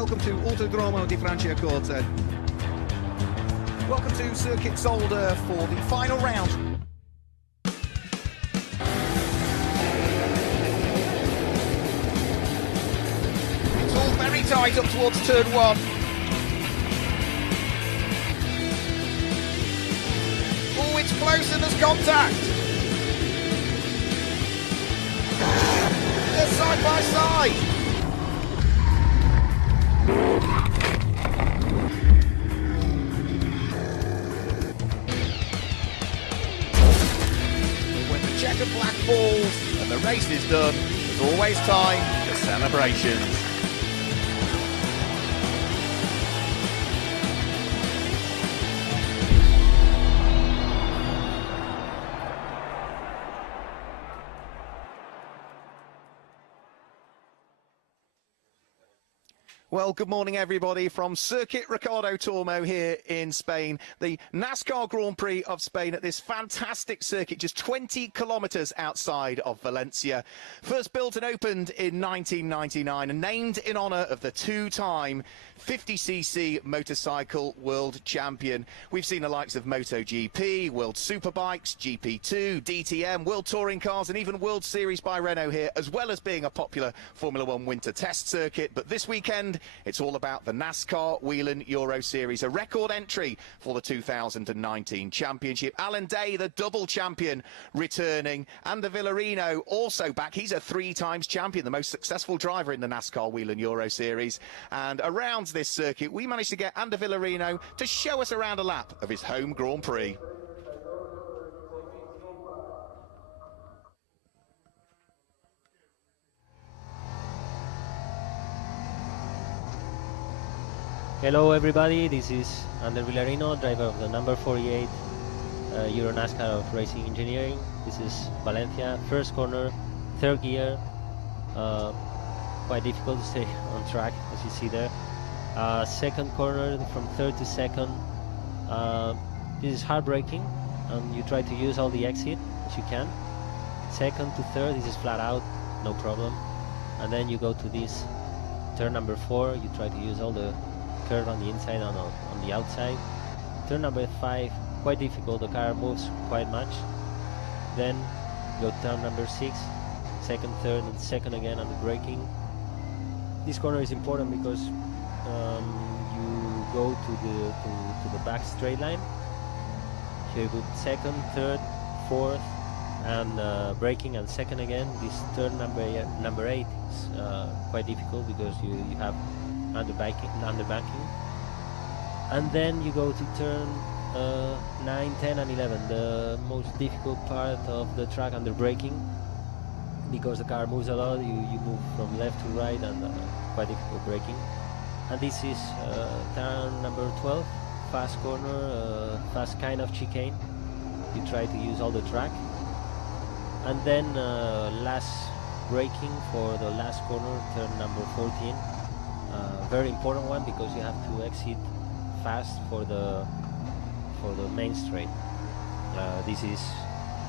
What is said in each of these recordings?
welcome to Autodromo di Franciacorta. Welcome to Circuit Zolder for the final round. It's all very tight up towards turn one. Oh, it's close and there's contact. They're side by side. When the checkered flag falls and the race is done, there's always time for celebrations. Well, good morning, everybody, from Circuit Ricardo Tormo here in Spain. The NASCAR Grand Prix of Spain at this fantastic circuit, just 20 kilometres outside of Valencia. First built and opened in 1999 and named in honour of the two-time 50cc motorcycle world champion. We've seen the likes of MotoGP, World Superbikes, GP2, DTM, World Touring Cars and even World Series by Renault here, as well as being a popular Formula One winter test circuit. But this weekend, it's all about the NASCAR Whelen Euro Series, a record entry for the 2019 championship. Alan Day, the double champion, returning. Ander Villarino also back. He's a three-times champion, the most successful driver in the NASCAR Whelen Euro Series. And around this circuit, we managed to get Ander Villarino to show us around a lap of his home Grand Prix. Hello everybody, this is Ander Villarino, driver of the number 48 Euro NASCAR of Racing Engineering. This is Valencia, first corner, third gear, quite difficult to stay on track as you see there. Second corner from third to second, this is hard braking and you try to use all the exit as you can. Second to third, this is flat out, no problem. And then you go to this turn number 4, you try to use all the curve on the inside and on the outside. Turn number 5, quite difficult, the car moves quite much. Then go turn number 6, second, third and second again on the braking. This corner is important because you go to the back straight line. Here you go second, third, fourth and braking and second again. This turn number 8 is quite difficult because you have underbanking, and then you go to turn 9, 10 and 11, the most difficult part of the track under braking, because the car moves a lot, you move from left to right and quite difficult braking. And this is turn number 12, fast corner, fast kind of chicane, you try to use all the track, and then last braking for the last corner, turn number 14. Very important one because you have to exit fast for the main straight. This is,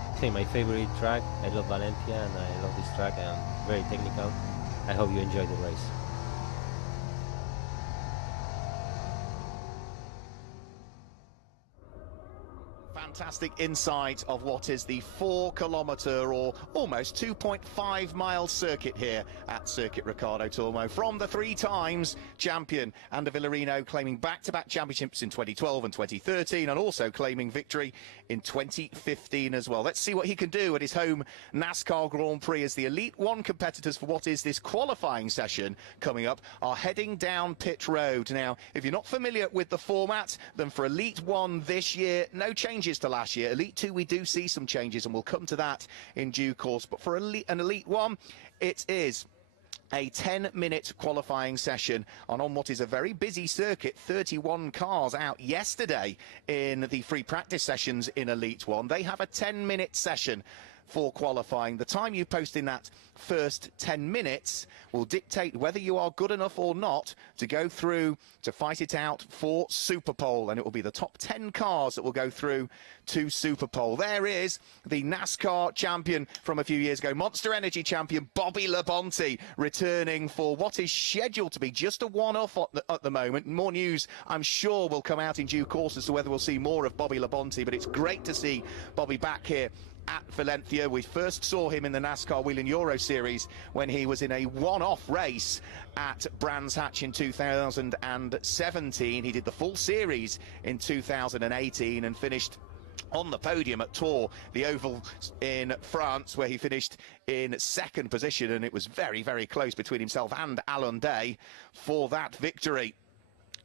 I think, my favorite track. I love Valencia and I love this track and very technical. I hope you enjoy the race. Fantastic insight of what is the 4-kilometre or almost 2.5 mile circuit here at Circuit Ricardo Tormo from the three-times champion Ander Villarino, claiming back-to-back championships in 2012 and 2013 and also claiming victory in 2015 as well. Let's see what he can do at his home NASCAR Grand Prix as the Elite One competitors for what is this qualifying session coming up are heading down pit road. Now, if you're not familiar with the format, then for Elite One this year, no changes to last year. Elite 2, we do see some changes and we'll come to that in due course. But for an Elite 1, it is a 10-minute qualifying session on what is a very busy circuit. 31 cars out yesterday in the free practice sessions in Elite 1. They have a 10-minute session. for qualifying. The time you post in that first 10 minutes will dictate whether you are good enough or not to go through to fight it out for Superpole, and it will be the top 10 cars that will go through to Superpole. There is the NASCAR champion from a few years ago, Monster Energy champion Bobby Labonte, returning for what is scheduled to be just a one-off at the moment. More news, I'm sure, will come out in due course as to whether we'll see more of Bobby Labonte, but it's great to see Bobby back here at Valencia. We first saw him in the NASCAR Wheel and Euro Series when he was in a one-off race at Brands Hatch in 2017. He did the full series in 2018 and finished on the podium at Tours, the Oval in France, where he finished in second position, and it was very, very close between himself and Alan Day for that victory.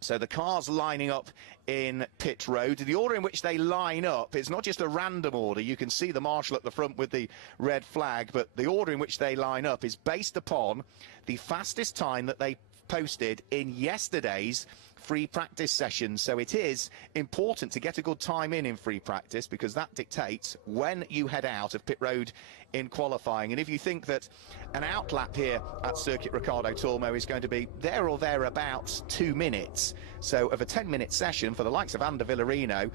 So the cars lining up in pit road. The order in which they line up is not just a random order. You can see the marshal at the front with the red flag, but the order in which they line up is based upon the fastest time that they posted in yesterday's free practice session. So it is important to get a good time in free practice, because that dictates when you head out of pit road in qualifying. And if you think that an outlap here at Circuit Ricardo Tormo is going to be there or thereabouts 2 minutes, so of a 10-minute session for the likes of Ander Villarino,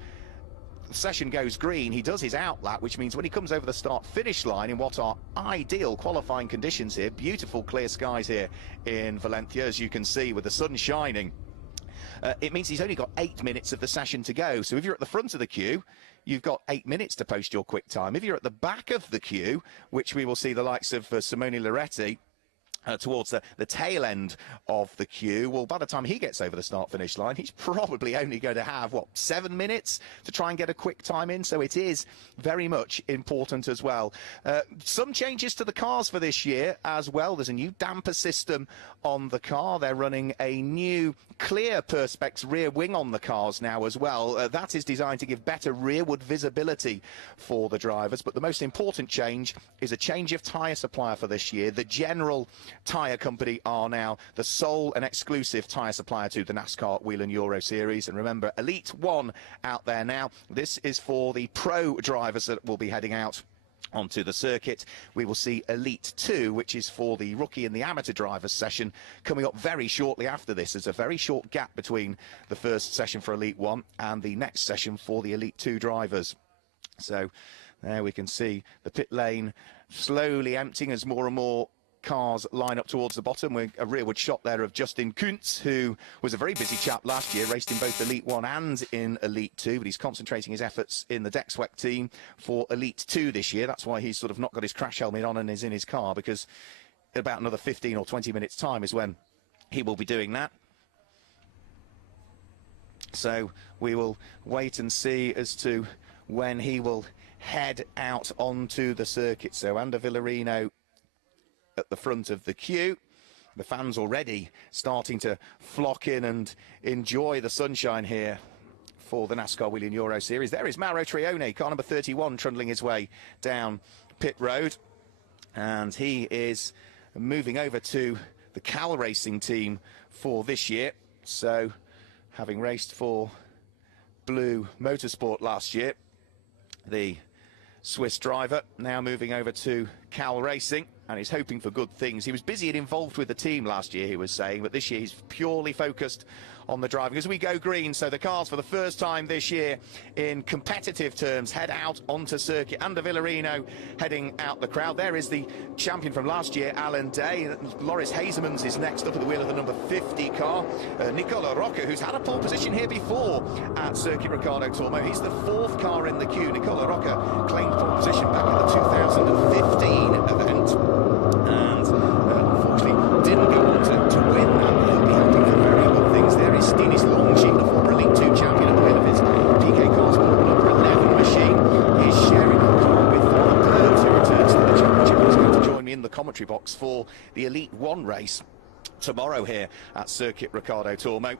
the session goes green, he does his outlap, which means when he comes over the start-finish line in what are ideal qualifying conditions here, beautiful clear skies here in Valencia, as you can see, with the sun shining, it means he's only got 8 minutes of the session to go. So if you're at the front of the queue, you've got 8 minutes to post your quick time. If you're at the back of the queue, which we will see the likes of Simone Loretti towards the tail end of the queue, well, by the time he gets over the start-finish line, he's probably only going to have, what, 7 minutes to try and get a quick time in. So it is very much important as well. Some changes to the cars for this year as well. There's a new damper system on the car. They're running a new clear Perspex rear wing on the cars now as well. That is designed to give better rearward visibility for the drivers. But the most important change is a change of tyre supplier for this year. The General Tyre Company are now the sole and exclusive tyre supplier to the NASCAR Wheel and Euro Series. And remember, Elite 1 out there now. This is for the pro drivers that will be heading out onto the circuit. We will see Elite 2, which is for the rookie and the amateur drivers session, coming up very shortly after this. There's a very short gap between the first session for Elite 1 and the next session for the Elite 2 drivers. So there we can see the pit lane slowly emptying as more and more cars line up towards the bottom. With a rearward shot there of Justin Kuntz, who was a very busy chap last year, raced in both Elite 1 and in Elite 2, but he's concentrating his efforts in the Dexweck team for Elite 2 this year. That's why he's sort of not got his crash helmet on and is in his car, because in about another 15 or 20 minutes time is when he will be doing that. So we will wait and see as to when he will head out onto the circuit. So Ander Villarino at the front of the queue. The fans already starting to flock in and enjoy the sunshine here for the NASCAR Wheel and Euro Series. There is Mauro Trione, car number 31, trundling his way down pit road. And he is moving over to the Cal Racing team for this year. So, having raced for Blue Motorsport last year, the Swiss driver now moving over to Cal Racing, and he's hoping for good things. He was busy and involved with the team last year, he was saying, but this year he's purely focused on the driving. As we go green, so the cars for the first time this year in competitive terms head out onto circuit. Ander Villarino heading out the crowd. There is the champion from last year, Alan Day. Loris Hazemans is next up at the wheel of the number 50 car. Nicola Rocca, who's had a pole position here before at Circuit Ricardo Tormo. He's the 4th car in the queue. Nicola Rocca claimed pole position back at the 2015 event, and unfortunately didn't go on to win that. He'll be happy for very good things. There is Stinis Longshi, the former Elite 2 champion, at the wheel of his PK Cars number 11 machine. He's sharing the car with Mark Burns, who returns to the championship. He's going to join me in the commentary box for the Elite 1 race tomorrow here at Circuit Ricardo Tormo.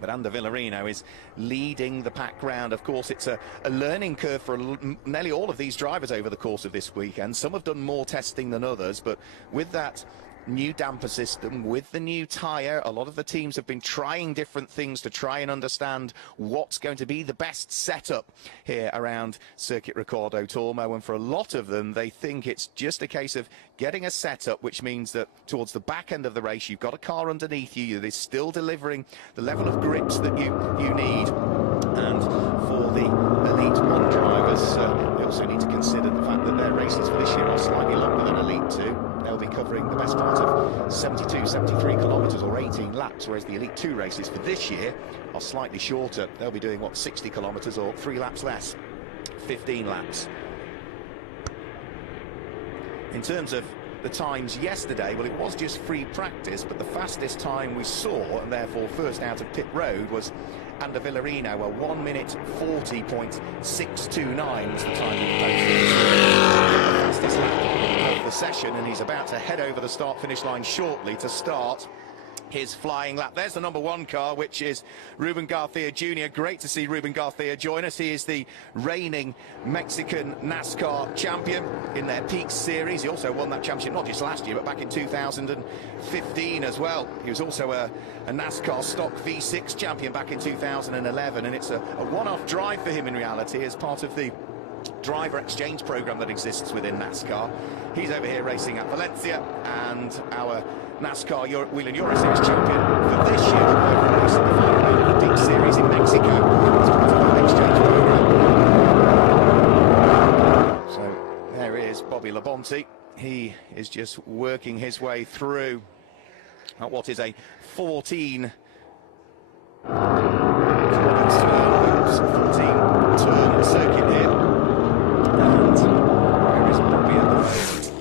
But Ander Villarino is leading the pack round. Of course, it's a learning curve for nearly all of these drivers over the course of this weekend. Some have done more testing than others, but with that new damper system, with the new tyre. A lot of the teams have been trying different things to try and understand what's going to be the best setup here around Circuit Ricardo Tormo, and for a lot of them, they think it's just a case of getting a setup, which means that towards the back end of the race, you've got a car underneath you that is still delivering the level of grips that you need. And for the Elite 1 drivers, they also need to consider the fact that their races for this year are slightly longer than Elite 2. They'll be covering the best part of 72, 73 kilometres or 18 laps, whereas the Elite 2 races for this year are slightly shorter. They'll be doing, 60 kilometres or 3 laps less, 15 laps. In terms of the times yesterday, well, it was just free practice, but the fastest time we saw, and therefore first out of pit road, was Ander Villarino, a 1 minute 40.629 was the time he posted. The fastest lap of the session, and he's about to head over the start-finish line shortly to start his flying lap. There's the number 1 car, which is Ruben Garcia Jr. Great to see Ruben Garcia join us. He is the reigning Mexican NASCAR champion in their Peaks series. He also won that championship not just last year, but back in 2015 as well. He was also a NASCAR stock V6 champion back in 2011, and it's a one-off drive for him in reality as part of the driver exchange program that exists within NASCAR. He's over here racing at Valencia, and our NASCAR Wheel and Euro Series champion for this year will over race in the final round of the Peak Series in Mexico as part of our exchange program. So there is Bobby Labonte. He is just working his way through at what is a 14 turn circuit here. And where is Bobby at the moment?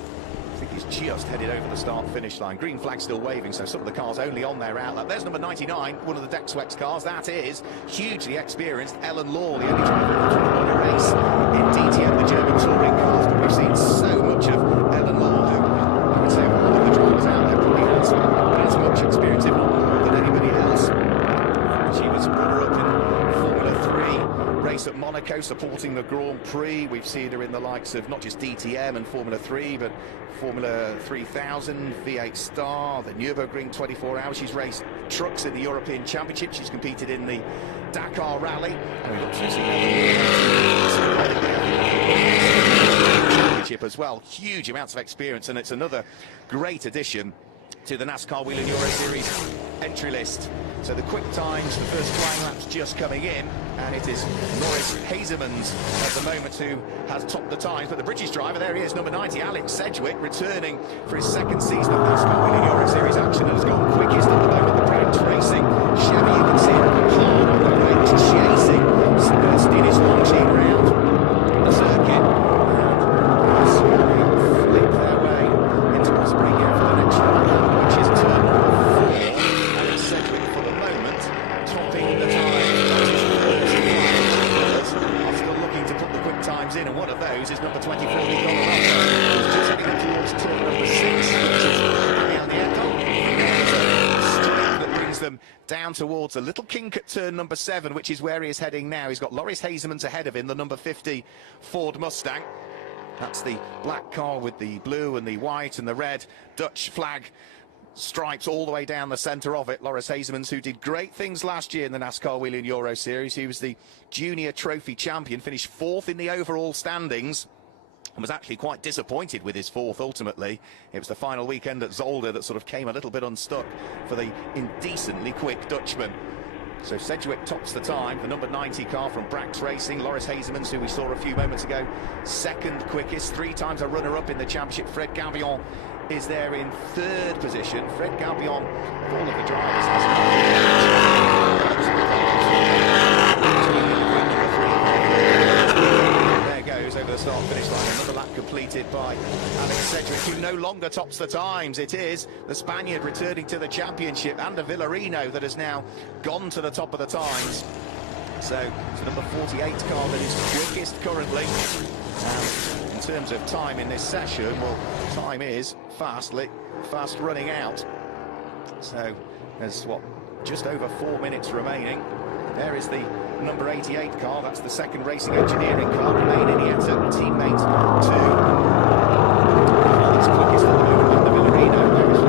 I think he's just headed over the start-finish line. Green flag still waving, so some of the cars only on their outlet. There's number 99, one of the Dexwex cars. That is hugely experienced Ellen Law, the only driver who's won a race in DTM, the German touring cars. But we've seen so much of Ellen Law, who I would say of all of the drivers out there probably has as much experience, if not more, than anybody else. She was runner-up in Formula 3 race at Monaco, supporting the Grand Prix. We've seen her in the likes of not just DTM and Formula 3, but Formula 3000, V8 Star, the Nürburgring 24 Hours. She's raced trucks in the European Championship. She's competed in the Dakar Rally. And we've also seen her Championship as well. Huge amounts of experience, and it's another great addition to the NASCAR Wheel and Euro Series entry list. So the quick times, the first flying laps just coming in, and it is Loris Hazemans at the moment who has topped the times. But the British driver, there he is, number 90, Alex Sedgwick, returning for his second season of NASCAR Wheel and Euro Series action, and has gone quickest at the moment. The Prince Racing Chevy, you can see it hard on the brakes, chasing Stinish Longines round the circuit. Flip their way into what's bringing out for the next round, which is turn number 4. Alex Sedgwick for the moment topping the time. Are still looking to put the quick times in, and one of those is number 24, Nicola Rocco, who's just heading towards turn number 6, which is down the end. That brings them down towards a little kink at turn number 7, which is where he is heading now. He's got Loris Hazemans ahead of him, the number 50 Ford Mustang. That's the black car with the blue and the white and the red Dutch flag stripes all the way down the centre of it. Loris Hazemans, who did great things last year in the NASCAR Wheel and Euro Series. He was the junior trophy champion, finished 4th in the overall standings, and was actually quite disappointed with his 4th ultimately. It was the final weekend at Zolder that sort of came a little bit unstuck for the indecently quick Dutchman. So Sedgwick tops the time, the number 90 car from Brax Racing. Loris Hazemans, who we saw a few moments ago, second quickest, 3 times a runner-up in the championship. Fred Gabion is there in 3rd position. Fred Gabion, all of the drivers, has over the start-finish line. Another lap completed by Alex Sedgwick, who no longer tops the times. It is the Spaniard returning to the championship, Ander Villarino, that has now gone to the top of the times. So it's the number 48 car that is quickest currently. And in terms of time in this session, well, time is fast running out. So there's just over 4 minutes remaining. There is the number 88 car, that's the second racing engineering car, remaining yet a teammate to that's quickest at the moment, Ander Villarino. There is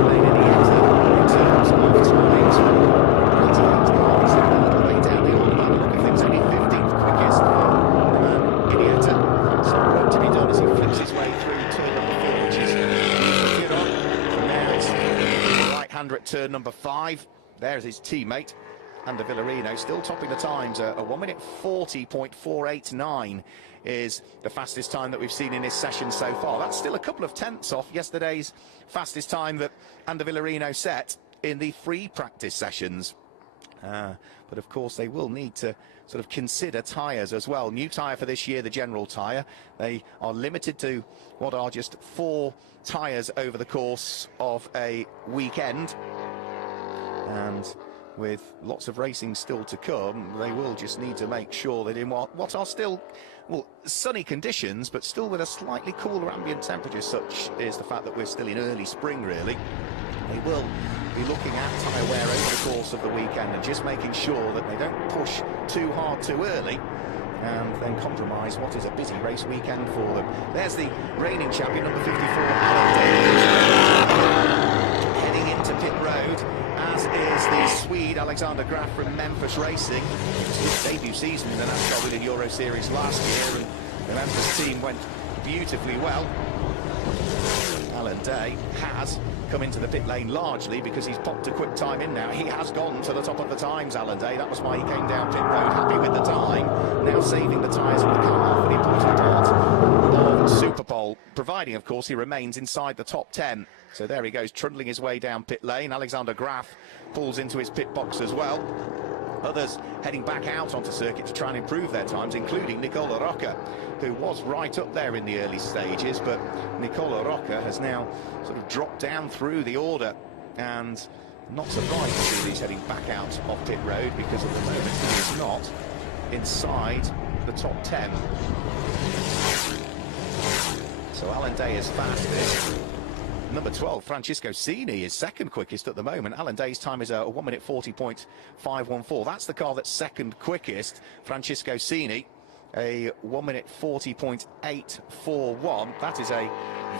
Alexander at turn number 5. There's his teammate, Ander Villarino, still topping the times. A 1 minute 40.489 is the fastest time that we've seen in this session so far. That's still a couple of tenths off yesterday's fastest time that Ander Villarino set in the free practice sessions. But of course they will need to sort of consider tyres as well. New tyre for this year, the general tyre. They are limited to what are just 4 tyres over the course of a weekend. And with lots of racing still to come, they will just need to make sure that in what are still, well, sunny conditions, but still with a slightly cooler ambient temperature, such is the fact that we're still in early spring, really. They will be looking at tyre wear over the course of the weekend and just making sure that they don't push too hard too early and then compromise what is a busy race weekend for them. There's the reigning champion, number 54, Alan Davis, heading into pit road, as is the Swede Alexander Graf from Memphis Racing. His debut season in the NASCAR Whelen Euro Series last year, and the Memphis team went beautifully well. Alan Day has come into the pit lane largely because he's popped a quick time in now. He has gone to the top of the times, Alan Day. That was why he came down pit road, happy with the time. Now saving the tyres of the car for the important part of Super Pole, providing, of course, he remains inside the top 10. So there he goes, trundling his way down pit lane. Alexander Graf pulls into his pit box as well. Others heading back out onto circuit to try and improve their times, including Nicola Rocca, who was right up there in the early stages, but Nicola Rocca has now sort of dropped down through the order, and not surprised to see he's heading back out of pit road, because at the moment he is not inside the top 10. So Alan Day is fastest. Number 12, Francisco Cini, is second quickest at the moment. Alan Day's time is a 1 minute 40.514. That's the car that's second quickest. Francisco Cini, a 1 minute 40.841. That is a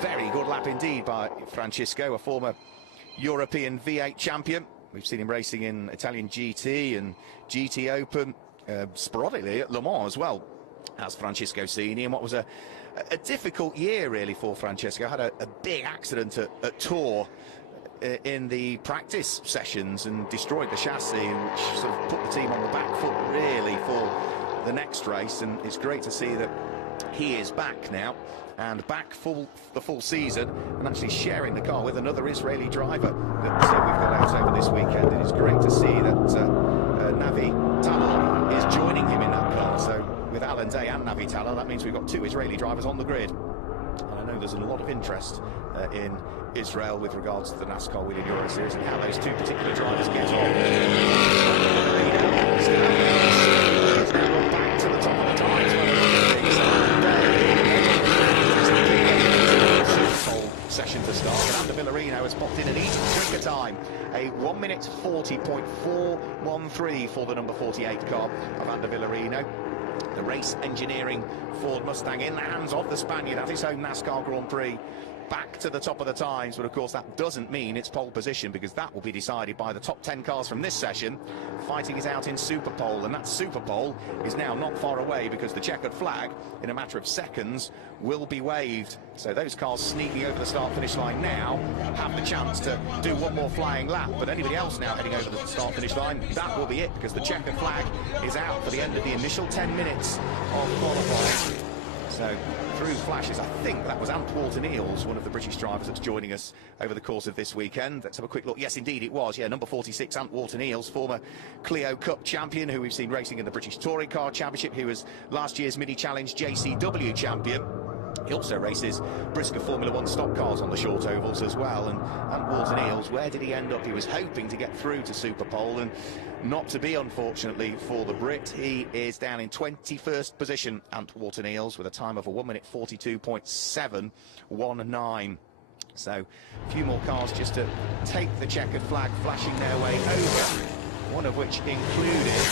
very good lap indeed by Francisco, a former European V8 champion. We've seen him racing in Italian GT and GT Open, sporadically at Le Mans as well, as Francisco Cini. And what was a difficult year really for Francesco. Had a big accident at Tour in the practice sessions and destroyed the chassis, which sort of put the team on the back foot really for the next race. And it's great to see that he is back now, and back the full season, and actually sharing the car with another Israeli driver that we've got out over this weekend. It is great to see that Navi Talon is joining him in that car. So with Alan Day and Navi Talon, that means we've got 2 Israeli drivers on the grid. And I know there's a lot of interest in Israel with regards to the NASCAR Whelen Euro Series and how those 2 particular drivers get on. He's now gone back to the top of the times. Session to start, but Ander Villarino has popped in an even quicker time, a 1 minute 40.413 for the number 48 car of Ander Villarino. The race engineering Ford Mustang in the hands of the Spaniard at his home NASCAR Grand Prix, back to the top of the times. But of course that doesn't mean it's pole position, because that will be decided by the top 10 cars from this session. Fighting is out in Super Pole, and that Super Pole is now not far away, because the checkered flag in a matter of seconds will be waved. So those cars sneaking over the start-finish line now have the chance to do one more flying lap, but anybody else now heading over the start-finish line, that will be it, because the checkered flag is out for the end of the initial 10 minutes of qualifying. So through flashes, I think that was Ant Walton-Eales, one of the British drivers that's joining us over the course of this weekend. Let's have a quick look. Yes, indeed it was. Yeah, number 46, Ant Walton-Eales, former Clio Cup champion, who we've seen racing in the British Touring Car Championship, who was last year's Mini Challenge JCW champion. He also races Brisker Formula One stock cars on the short ovals as well. And Ant Walton-Eales, where did he end up? He was hoping to get through to Super Pole, and not to be, unfortunately, for the Brit. He is down in 21st position, Ant Walton-Eales, with a time of a 1 minute 42.719. So a few more cars just to take the checkered flag, flashing their way over, one of which included,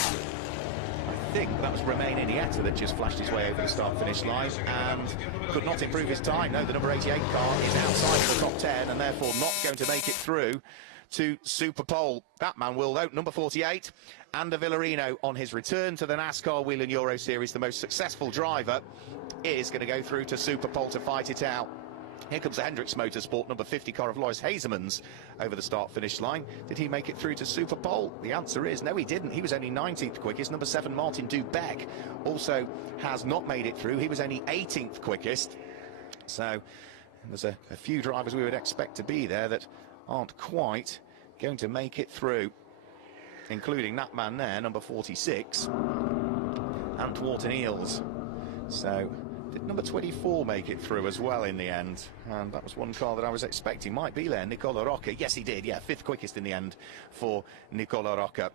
I think that was Romain Iniesta that just flashed his way over the start-finish line and could not improve his time. No, the number 88 car is outside of the top 10 and therefore not going to make it through to Super Pole. That man will, though. Number 48, Ander Villarino, on his return to the NASCAR Whelen Euro Series, the most successful driver, is going to go through to Super Pole to fight it out. Here comes the Hendricks Motorsport number 50 car of Loris Hazemans over the start-finish line. Did he make it through to Super Pole? The answer is no, he didn't. He was only 19th quickest. Number 7, Martin Dubeck, also has not made it through. He was only 18th quickest. So there's a few drivers we would expect to be there that aren't quite going to make it through, including that man there, number 46, Antwerpen Eels. So did number 24 make it through as well in the end? And that was one car that I was expecting might be there, Nicola Rocca. Yes, he did, yeah, 5th quickest in the end for Nicola Rocca.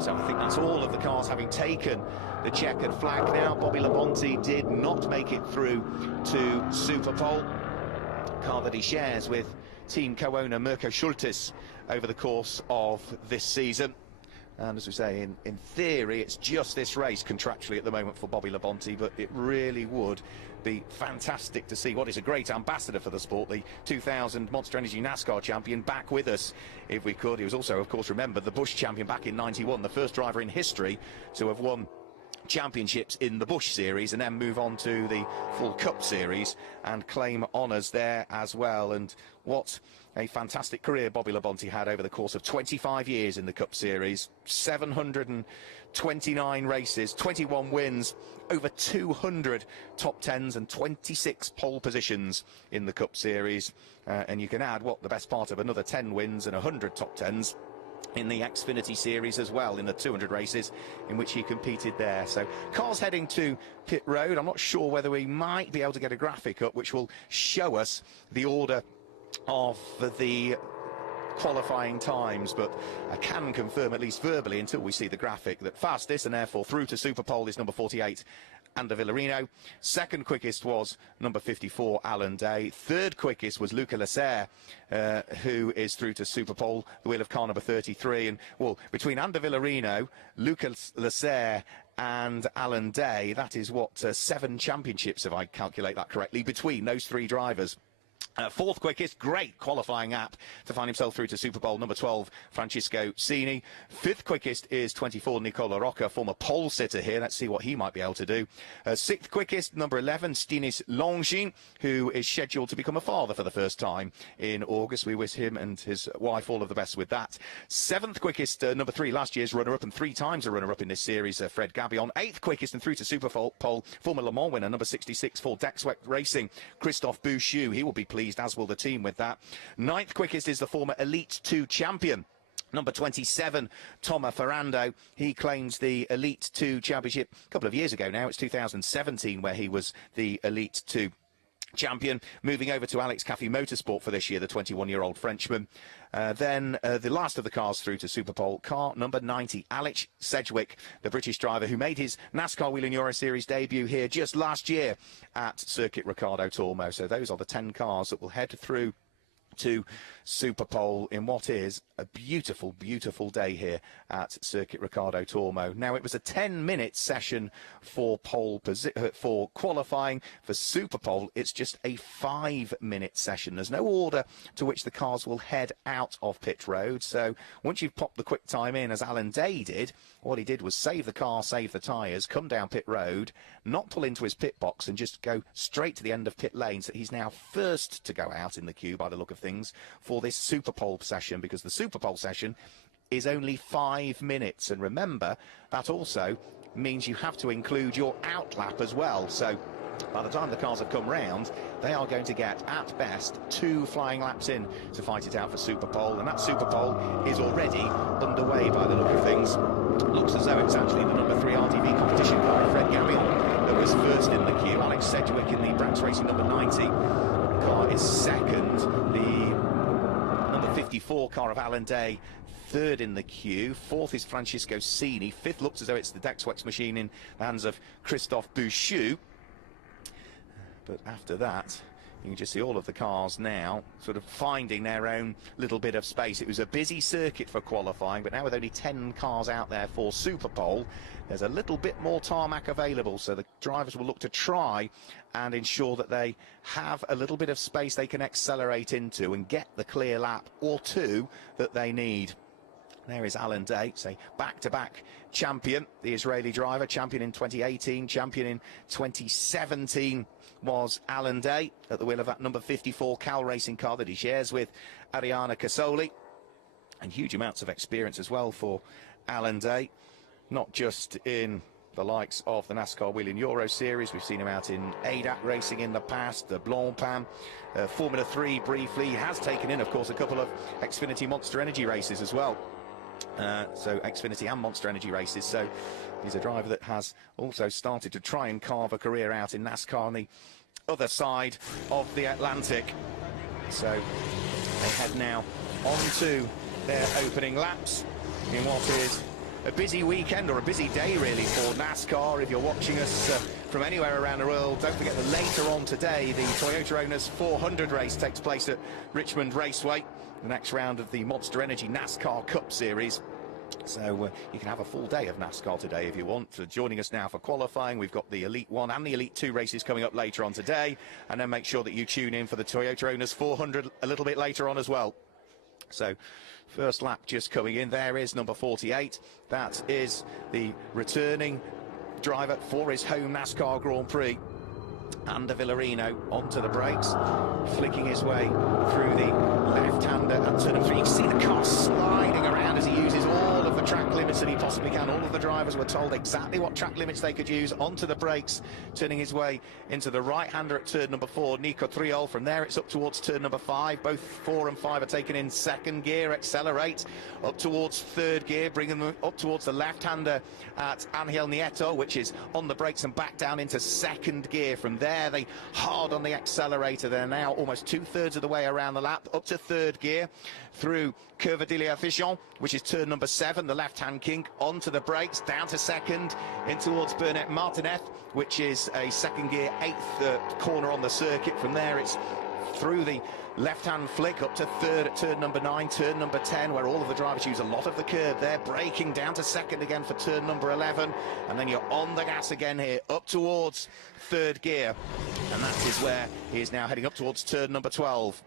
So I think that's all of the cars having taken the checkered flag now. Bobby Labonte did not make it through to Super Pole, car that he shares with team co-owner Mirko Schultes over the course of this season. And as we say, in theory, it's just this race contractually at the moment for Bobby Labonte, but it really would be fantastic to see what is a great ambassador for the sport, the 2000 Monster Energy NASCAR champion, back with us if we could. He was also, of course, remembered the Busch champion back in '91, the first driver in history to have won championships in the Busch series and then move on to the full Cup series and claim honours there as well. And what a fantastic career Bobby Labonte had over the course of 25 years in the Cup series. 729 races, 21 wins, over 200 top 10s and 26 pole positions in the Cup series. And you can add what the best part of another 10 wins and 100 top 10s in the Xfinity series as well, in the 200 races in which he competed there. So cars heading to pit road. I'm not sure whether we might be able to get a graphic up which will show us the order of the qualifying times, but I can confirm, at least verbally until we see the graphic, that fastest and therefore through to Super Pole is number 48, Ander Villarino. Second quickest was number 54, Alan Day. Third quickest was Luca Lasser, who is through to Super Pole, the wheel of car number 33. And, well, between Ander Villarino, Luca Lasser and Alan Day, that is what, 7 championships, if I calculate that correctly, between those 3 drivers. Fourth quickest, great qualifying app to find himself through to Super Bowl, number 12, Francisco Cini. Fifth quickest is 24, Nicola Rocca, former pole sitter here. Let's see what he might be able to do. Sixth quickest, number 11, Stinis Longin, who is scheduled to become a father for the first time in August. We wish him and his wife all of the best with that. Seventh quickest, number 3, last year's runner-up and 3 times a runner-up in this series, Fred Gabion. Eighth quickest and through to Super Pole, former Le Mans winner, number 66, for Dexwek Racing, Christophe Bouchou. He will be pleased, as will the team, with that. Ninth quickest is the former Elite 2 champion, number 27, Toma Ferrando. He claims the Elite 2 championship a couple of years ago now. It's 2017 where he was the Elite 2 champion. Moving over to Alex Caffey Motorsport for this year, the 21-year-old Frenchman. Then the last of the cars through to Super Pole, car number 90, Alex Sedgwick, the British driver who made his NASCAR Wheel and Euro Series debut here just last year at Circuit Ricardo Tormo. So those are the 10 cars that will head through to Super Pole in what is a beautiful, beautiful day here at Circuit Ricardo Tormo. Now, it was a 10-minute session for for qualifying. For Super Pole, it's just a 5-minute session. There's no order to which the cars will head out of pit road. So once you've popped the quick time in, as Alan Day did, what he did was save the car, save the tyres, come down pit road, not pull into his pit box and just go straight to the end of pit lane. So he's now first to go out in the queue by the look of things for this Super Pole session, because the Super Pole session is only 5 minutes. And remember, that also means you have to include your out lap as well. So by the time the cars have come round, they are going to get, at best, 2 flying laps in to fight it out for Super Pole. And that Super Pole is already underway by the look of things. Looks as though it's actually the number 3 RTV competition car, Fred Gabion, that was first in the queue. Alex Sedgwick in the Brax Racing number 90 car is second. The number 54 car of Alan Day, third in the queue. Fourth is Francisco Cini. Fifth looks as though it's the Dexwex machine in the hands of Christophe Bouchou. But after that, you can just see all of the cars now sort of finding their own little bit of space. It was a busy circuit for qualifying, but now with only 10 cars out there for Super Pole, there's a little bit more tarmac available, so the drivers will look to try and ensure that they have a little bit of space they can accelerate into and get the clear lap or 2 that they need. There is Alan Day, say back-to-back champion, the Israeli driver, champion in 2018, champion in 2017 was Alan Day at the wheel of that number 54 Cal Racing car that he shares with Ariana Casoli. And huge amounts of experience as well for Alan Day, not just in the likes of the NASCAR Wheeling Euro Series. We've seen him out in ADAC racing in the past, the Blancpain, Formula 3 briefly. He has taken in, of course, a couple of Xfinity Monster Energy races as well. So Xfinity and Monster Energy races. So he's a driver that has also started to try and carve a career out in NASCAR on the other side of the Atlantic. So they head now on to their opening laps in what is a busy weekend, or a busy day really, for NASCAR. If you're watching us from anywhere around the world, don't forget that later on today the Toyota Owners 400 race takes place at Richmond Raceway, the next round of the Monster Energy NASCAR Cup Series. So you can have a full day of NASCAR today if you want. Joining us now for qualifying, we've got the Elite 1 and the Elite 2 races coming up later on today, and then make sure that you tune in for the Toyota Owners 400 a little bit later on as well. So first lap just coming in. There is number 48. That is the returning driver for his home NASCAR Grand Prix. Ander Villarino onto the brakes, flicking his way through the left-hander at turn number 3. You can see the car sliding around as he uses all of the track limits that he possibly can. All of the drivers were told exactly what track limits they could use. Onto the brakes, turning his way into the right-hander at turn number 4, Nico Triol. From there it's up towards turn number 5. Both 4 and 5 are taken in second gear. Accelerate up towards third gear, bringing them up towards the left-hander at Angel Nieto, which is on the brakes, and back down into second gear. From there they hard on the accelerator. They're now almost 2/3 of the way around the lap, up to third gear, through Curva Fichon, which is turn number 7, the left-hand kink, onto the brakes, down to second, in towards Bernard Martinez, which is a second gear, 8th corner on the circuit. From there it's through the left-hand flick up to third at turn number 9, turn number 10, where all of the drivers use a lot of the curve. They're braking down to second again for turn number 11, and then you're on the gas again here, up towards third gear, and that is where he is now heading up towards turn number 12.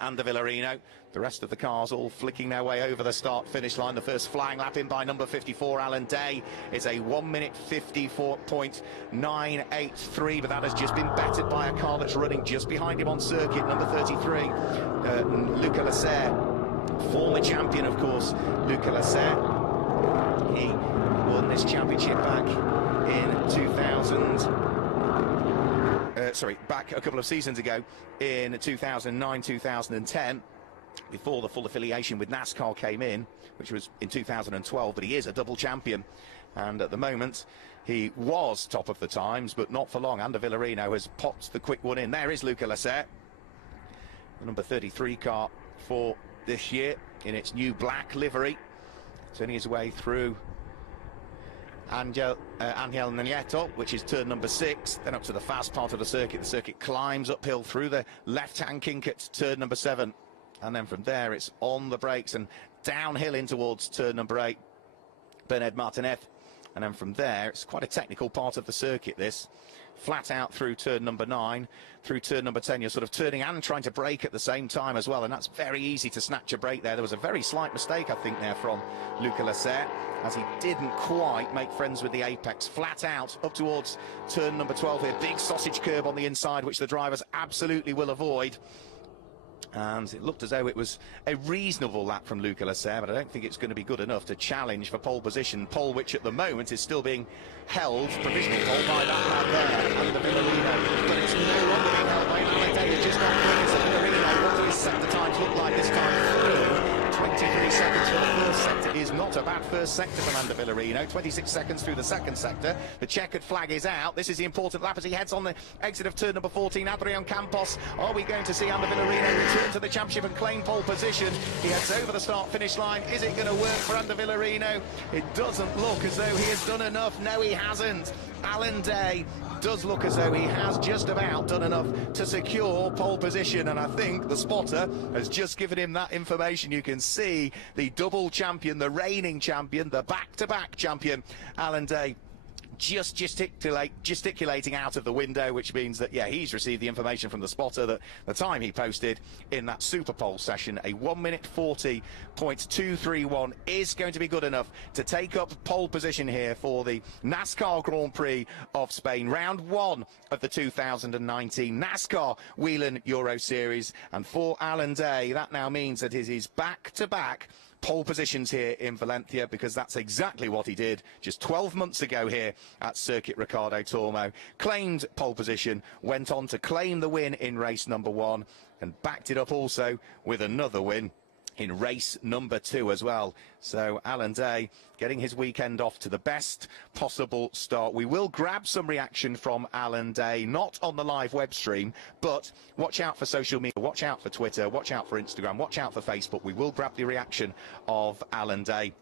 Ander Villarino, the rest of the cars all flicking their way over the start-finish line. The first flying lap in by number 54, Alan Day, is a 1:54.983, but that has just been bettered by a car that's running just behind him on circuit, number 33, Luca Lasser, former champion, of course, Luca Lasser. He won this championship back in 2000. Back a couple of seasons ago in 2009-2010, before the full affiliation with NASCAR came in, which was in 2012, but he is a double champion, and at the moment he was top of the times, but not for long. Ander Villarino has popped the quick one in. There is Luca Lasser, the number 33 car for this year in its new black livery, turning his way through Angel Nieto, which is turn number 6, then up to the fast part of the circuit. The circuit climbs uphill through the left-hand kink at turn number 7, and then from there it's on the brakes and downhill in towards turn number 8, Bernard Martinez, and then from there it's quite a technical part of the circuit, this. Flat out through turn number 9, through turn number 10, you're sort of turning and trying to brake at the same time as well, and that's very easy to snatch a brake there. There was a very slight mistake, I think, there from Luca Lasser, as he didn't quite make friends with the apex. Flat out up towards turn number 12 here, big sausage curb on the inside, which the drivers absolutely will avoid. And it looked as though it was a reasonable lap from Luca Lasser, but I don't think it's going to be good enough to challenge for pole position. Pole which at the moment is still being held, provisionally held by that lap there, under Villarino. But it's no longer being held by Alan Day. Just not clear to Villarino. What do his sector times look like this time through? 23 seconds for the first sector is not a bad first sector from Ander Villarino. 26 seconds through the second sector. The checkered flag is out. This is the important lap as he heads on the exit of turn number 14. Adrian Campos. Are we going to see Ander Villarino return to the championship and claim pole position? He heads over the start-finish line. Is it going to work for Ander Villarino? It doesn't look as though he has done enough. No, he hasn't. Alan Day does look as though he has just about done enough to secure pole position, and I think the spotter has just given him that information. You can see the double champion, the reigning champion, the back-to-back champion, Alan Day, just gesticulating out of the window, which means that, yeah, he's received the information from the spotter that the time he posted in that Super Pole session, a 1 minute 40.231, is going to be good enough to take up pole position here for the NASCAR Grand Prix of Spain, round one of the 2019 NASCAR Whelen Euro Series. And for Alan Day, that now means that it is back-to-back pole positions here in Valencia, because that's exactly what he did just 12 months ago here at Circuit Ricardo Tormo. Claimed pole position, went on to claim the win in race number 1, and backed it up also with another win in race number 2 as well. So Alan Day getting his weekend off to the best possible start. We will grab some reaction from Alan Day, not on the live web stream, but watch out for social media, watch out for Twitter, watch out for Instagram, watch out for Facebook. We will grab the reaction of Alan Day.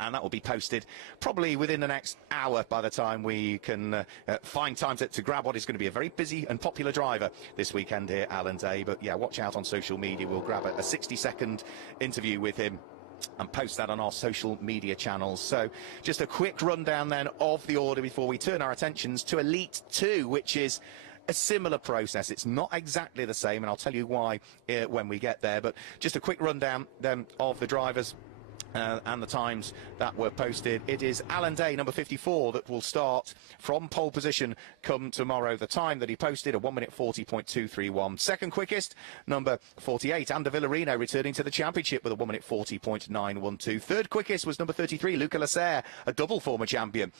And that will be posted probably within the next hour by the time we can find time to grab what is going to be a very busy and popular driver this weekend here, Alan Day. But yeah, watch out on social media. We'll grab a 60-second interview with him and post that on our social media channels. So just a quick rundown then of the order before we turn our attentions to Elite 2, which is a similar process. It's not exactly the same, and I'll tell you why when we get there. But just a quick rundown then of the drivers and the times that were posted. It is Alan Day, number 54, that will start from pole position come tomorrow. The time that he posted, a 1 minute 40.231. Second quickest, number 48, Ander Villarino, returning to the championship with a 1 minute 40.912. Third quickest was number 33, Luca Lasser, a double former champion.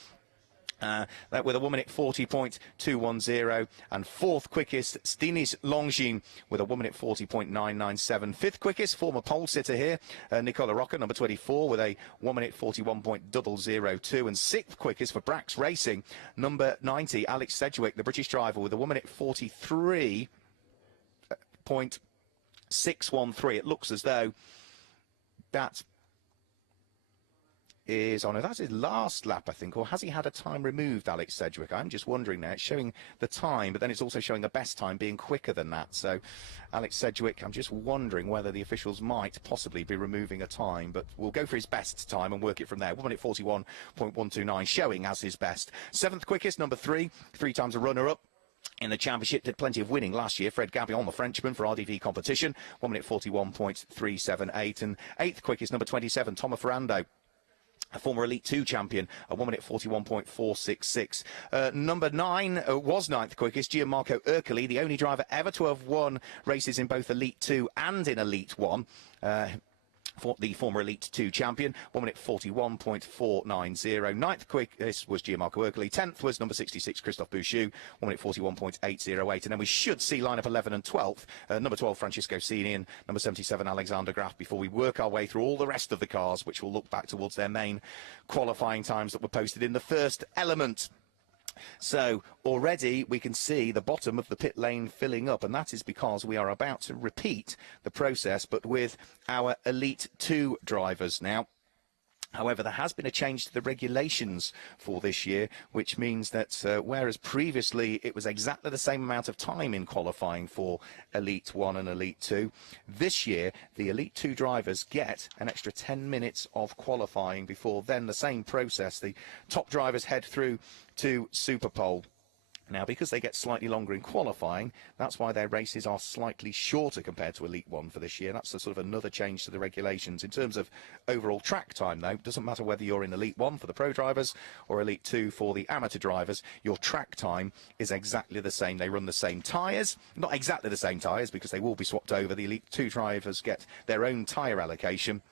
That with a 1 minute 40.210, and fourth quickest Stinis Longin with a 1 minute 40.997. Fifth quickest, former pole sitter here, Nicola Rocca, number 24, with a 1 minute 41.002, and sixth quickest for Brax Racing, number 90, Alex Sedgwick, the British driver, with a 1 minute 43.613. It looks as though that is, oh no, that's his last lap, I think, or has he had a time removed, Alex Sedgwick? I'm just wondering now. It's showing the time, but then it's also showing the best time being quicker than that. So Alex Sedgwick, I'm just wondering whether the officials might possibly be removing a time, but we'll go for his best time and work it from there. 1 minute 41.129 showing as his best. Seventh quickest, number 3 times a runner-up in the championship, did plenty of winning last year, Fred Gabillon, the Frenchman, for RDV competition, 1 minute 41.378. And eighth quickest, number 27, Tomo Ferrando, a former Elite 2 champion, a 1 minute 41.466. Number 9 was ninth quickest, Gianmarco Ercoli, the only driver ever to have won races in both Elite 2 and in Elite 1. For the former Elite 2 champion, 1 minute 41.490. Ninth quickest was Gianmarco Ercoli. 10th was number 66, Christophe Bouchou, 1 minute 41.808. And then we should see lineup 11 and 12th. Number 12, Francisco Cini, and number 77, Alexander Graf, before we work our way through all the rest of the cars, which will look back towards their main qualifying times that were posted in the first element. So already we can see the bottom of the pit lane filling up, and that is because we are about to repeat the process, but with our Elite 2 drivers now. However, there has been a change to the regulations for this year, which means that whereas previously it was exactly the same amount of time in qualifying for Elite 1 and Elite 2, this year the Elite 2 drivers get an extra 10 minutes of qualifying before then the same process. The top drivers head through to Superpole. Now, because they get slightly longer in qualifying, that's why their races are slightly shorter compared to Elite 1 for this year. That's a sort of another change to the regulations. In terms of overall track time, though, it doesn't matter whether you're in Elite 1 for the pro drivers or Elite 2 for the amateur drivers, your track time is exactly the same. They run the same tyres, not exactly the same tyres because they will be swapped over. The Elite 2 drivers get their own tyre allocation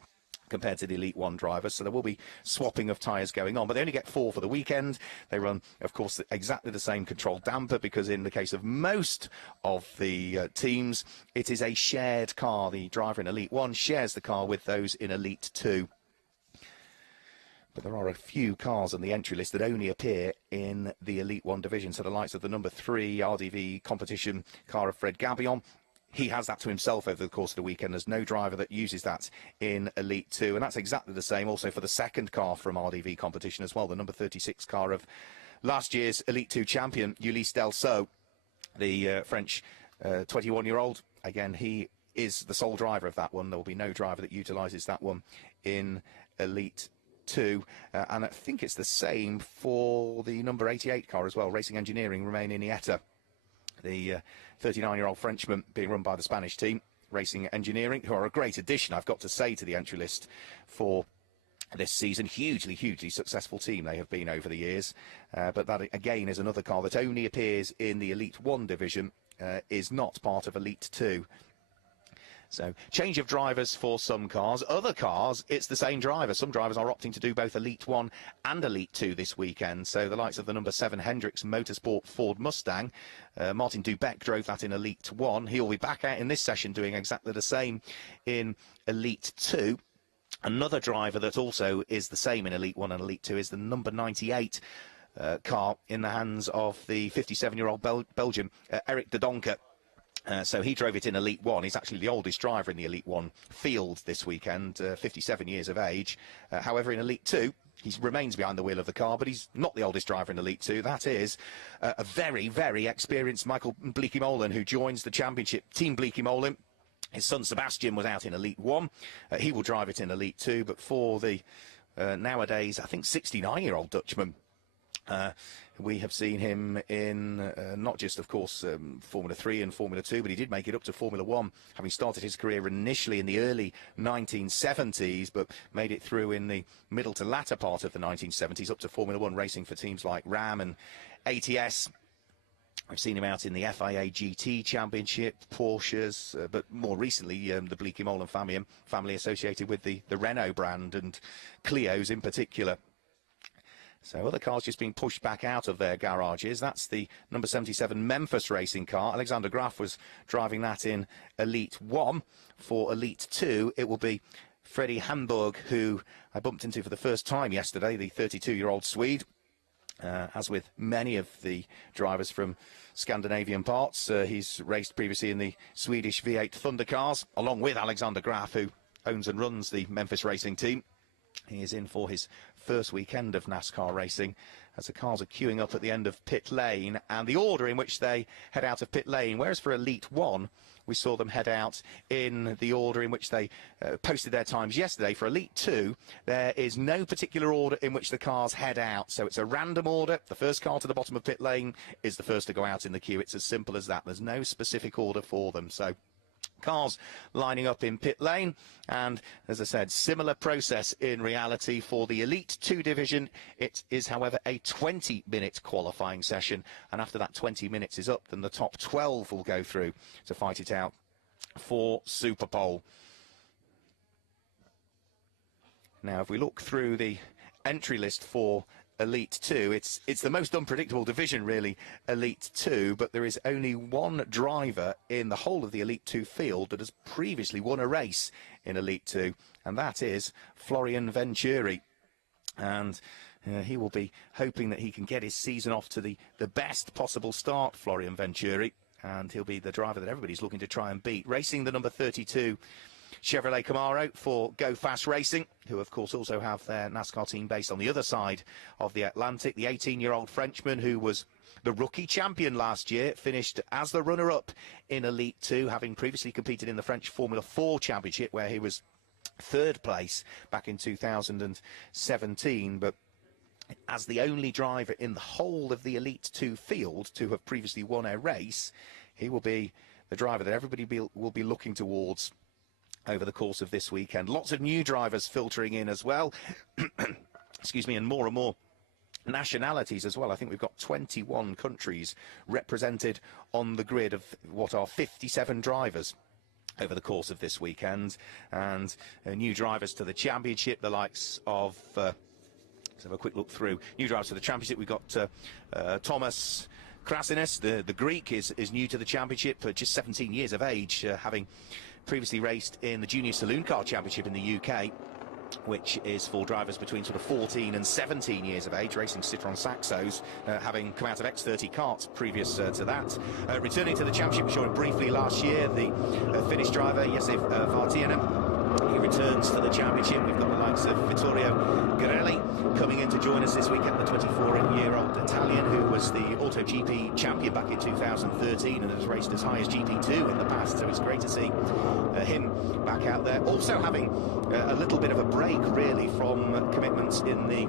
compared to the Elite 1 drivers, so there will be swapping of tyres going on, but they only get 4 for the weekend. They run, of course, exactly the same controlled damper, because in the case of most of the teams, it is a shared car. The driver in Elite 1 shares the car with those in Elite 2. But there are a few cars on the entry list that only appear in the Elite 1 division, so the likes of the number 3 RDV competition car of Fred Gabillon, he has that to himself over the course of the weekend. There's no driver that uses that in Elite 2, and that's exactly the same also for the second car from RDV competition as well, the number 36 car of last year's Elite 2 champion, Ulysse Delceau, the French 21-year-old. Again, he is the sole driver of that one. There will be no driver that utilises that one in Elite 2, and I think it's the same for the number 88 car as well, Racing Engineering, Romain Iniesta, the 39-year-old Frenchman being run by the Spanish team, Racing Engineering, who are a great addition, I've got to say, to the entry list for this season. Hugely successful team they have been over the years, but that again is another car that only appears in the Elite 1 division, is not part of Elite 2. So, change of drivers for some cars. Other cars, it's the same driver. Some drivers are opting to do both Elite 1 and Elite 2 this weekend. So, the likes of the number 7 Hendricks Motorsport Ford Mustang, Martin Dubeck drove that in Elite 1. He'll be back out in this session doing exactly the same in Elite 2. Another driver that also is the same in Elite 1 and Elite 2 is the number 98 car in the hands of the 57-year-old Belgian, Eric de Donker. So he drove it in Elite 1. He's actually the oldest driver in the Elite 1 field this weekend, 57 years of age. However, in Elite 2, he remains behind the wheel of the car, but he's not the oldest driver in Elite 2. That is a very experienced Michael Bleekemolen, who joins the championship, Team Bleekemolen. His son Sebastian was out in Elite 1. He will drive it in Elite 2, but for the nowadays, I think, 69-year-old Dutchman, we have seen him in not just, of course, Formula 3 and Formula 2, but he did make it up to Formula 1, having started his career initially in the early 1970s, but made it through in the middle to latter part of the 1970s, up to Formula 1, racing for teams like Ram and ATS. I've seen him out in the FIA GT Championship, Porsches, but more recently the Bleekemolen family associated with the Renault brand and Clios in particular. So other cars just being pushed back out of their garages. That's the number 77 Memphis racing car. Alexander Graf was driving that in Elite 1. For Elite 2, it will be Freddie Hamburg, who I bumped into for the first time yesterday, the 32-year-old Swede. As with many of the drivers from Scandinavian parts, he's raced previously in the Swedish V8 Thunder cars, along with Alexander Graf, who owns and runs the Memphis racing team. He is in for his first weekend of NASCAR racing as the cars are queuing up at the end of pit lane, and the order in which they head out of pit lane, whereas for Elite 1 we saw them head out in the order in which they posted their times yesterday. For Elite 2 there is no particular order in which the cars head out, so it's a random order. The first car to the bottom of pit lane is the first to go out in the queue. It's as simple as that. There's no specific order for them. So cars lining up in pit lane, and as I said, similar process in reality for the Elite 2 division. It is, however, a 20-minute qualifying session, and after that 20 minutes is up, then the top 12 will go through to fight it out for Super Pole. Now, if we look through the entry list for Elite 2, it's the most unpredictable division, really, Elite 2, but there is only one driver in the whole of the Elite 2 field that has previously won a race in Elite 2, and that is Florian Venturi. And he will be hoping that he can get his season off to the best possible start, Florian Venturi, and he'll be the driver that everybody's looking to try and beat. Racing the number 32 Chevrolet Camaro for Go Fast Racing, who of course also have their NASCAR team based on the other side of the Atlantic. The 18-year-old Frenchman, who was the rookie champion last year, finished as the runner-up in Elite 2, having previously competed in the French Formula 4 Championship, where he was third place back in 2017. But as the only driver in the whole of the Elite 2 field to have previously won a race, he will be the driver that everybody will be looking towards over the course of this weekend. Lots of new drivers filtering in as well. Excuse me, and more nationalities as well. I think we've got 21 countries represented on the grid of what are 57 drivers over the course of this weekend, and new drivers to the championship, the likes of let's have a quick look through new drivers to the championship. We've got Thomas Krasinis, the Greek, is new to the championship, just 17 years of age, having previously raced in the Junior Saloon Car Championship in the UK, which is for drivers between sort of 14 and 17 years of age, racing Citroën Saxos, having come out of X30 karts previous to that. Returning to the championship, we saw him briefly last year, the Finnish driver, Jesse Vartiainen. He returns to the championship. We've got the likes of Vittorio Garelli coming in to join us this weekend, the 24-year-old Italian who was the AutoGP champion back in 2013 and has raced as high as GP2 in the past, so it's great to see him back out there. Also having a little bit of a break, really, from commitments in the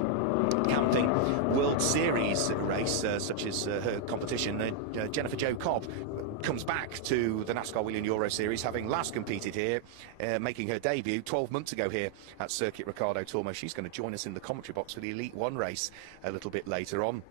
camping World Series race, such as her competition. Jennifer Jo Cobb comes back to the NASCAR Whelen Euro Series, having last competed here, making her debut 12 months ago here at Circuit Ricardo Tormo. She's going to join us in the commentary box for the Elite One race a little bit later on.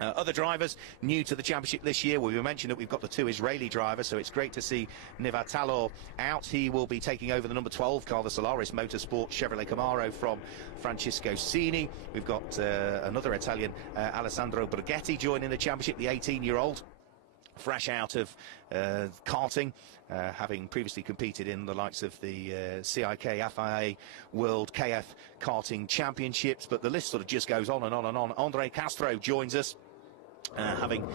Other drivers new to the championship this year, well, we mentioned that we've got the 2 Israeli drivers, so it's great to see Nivat Talor out. He will be taking over the number 12 car, the Solaris Motorsport Chevrolet Camaro from Francisco Cini. We've got another Italian, Alessandro Borghetti, joining the championship, the 18-year-old. Fresh out of karting, having previously competed in the likes of the CIK FIA World KF Karting Championships, but the list sort of just goes on and on and on. Andre Castro joins us, having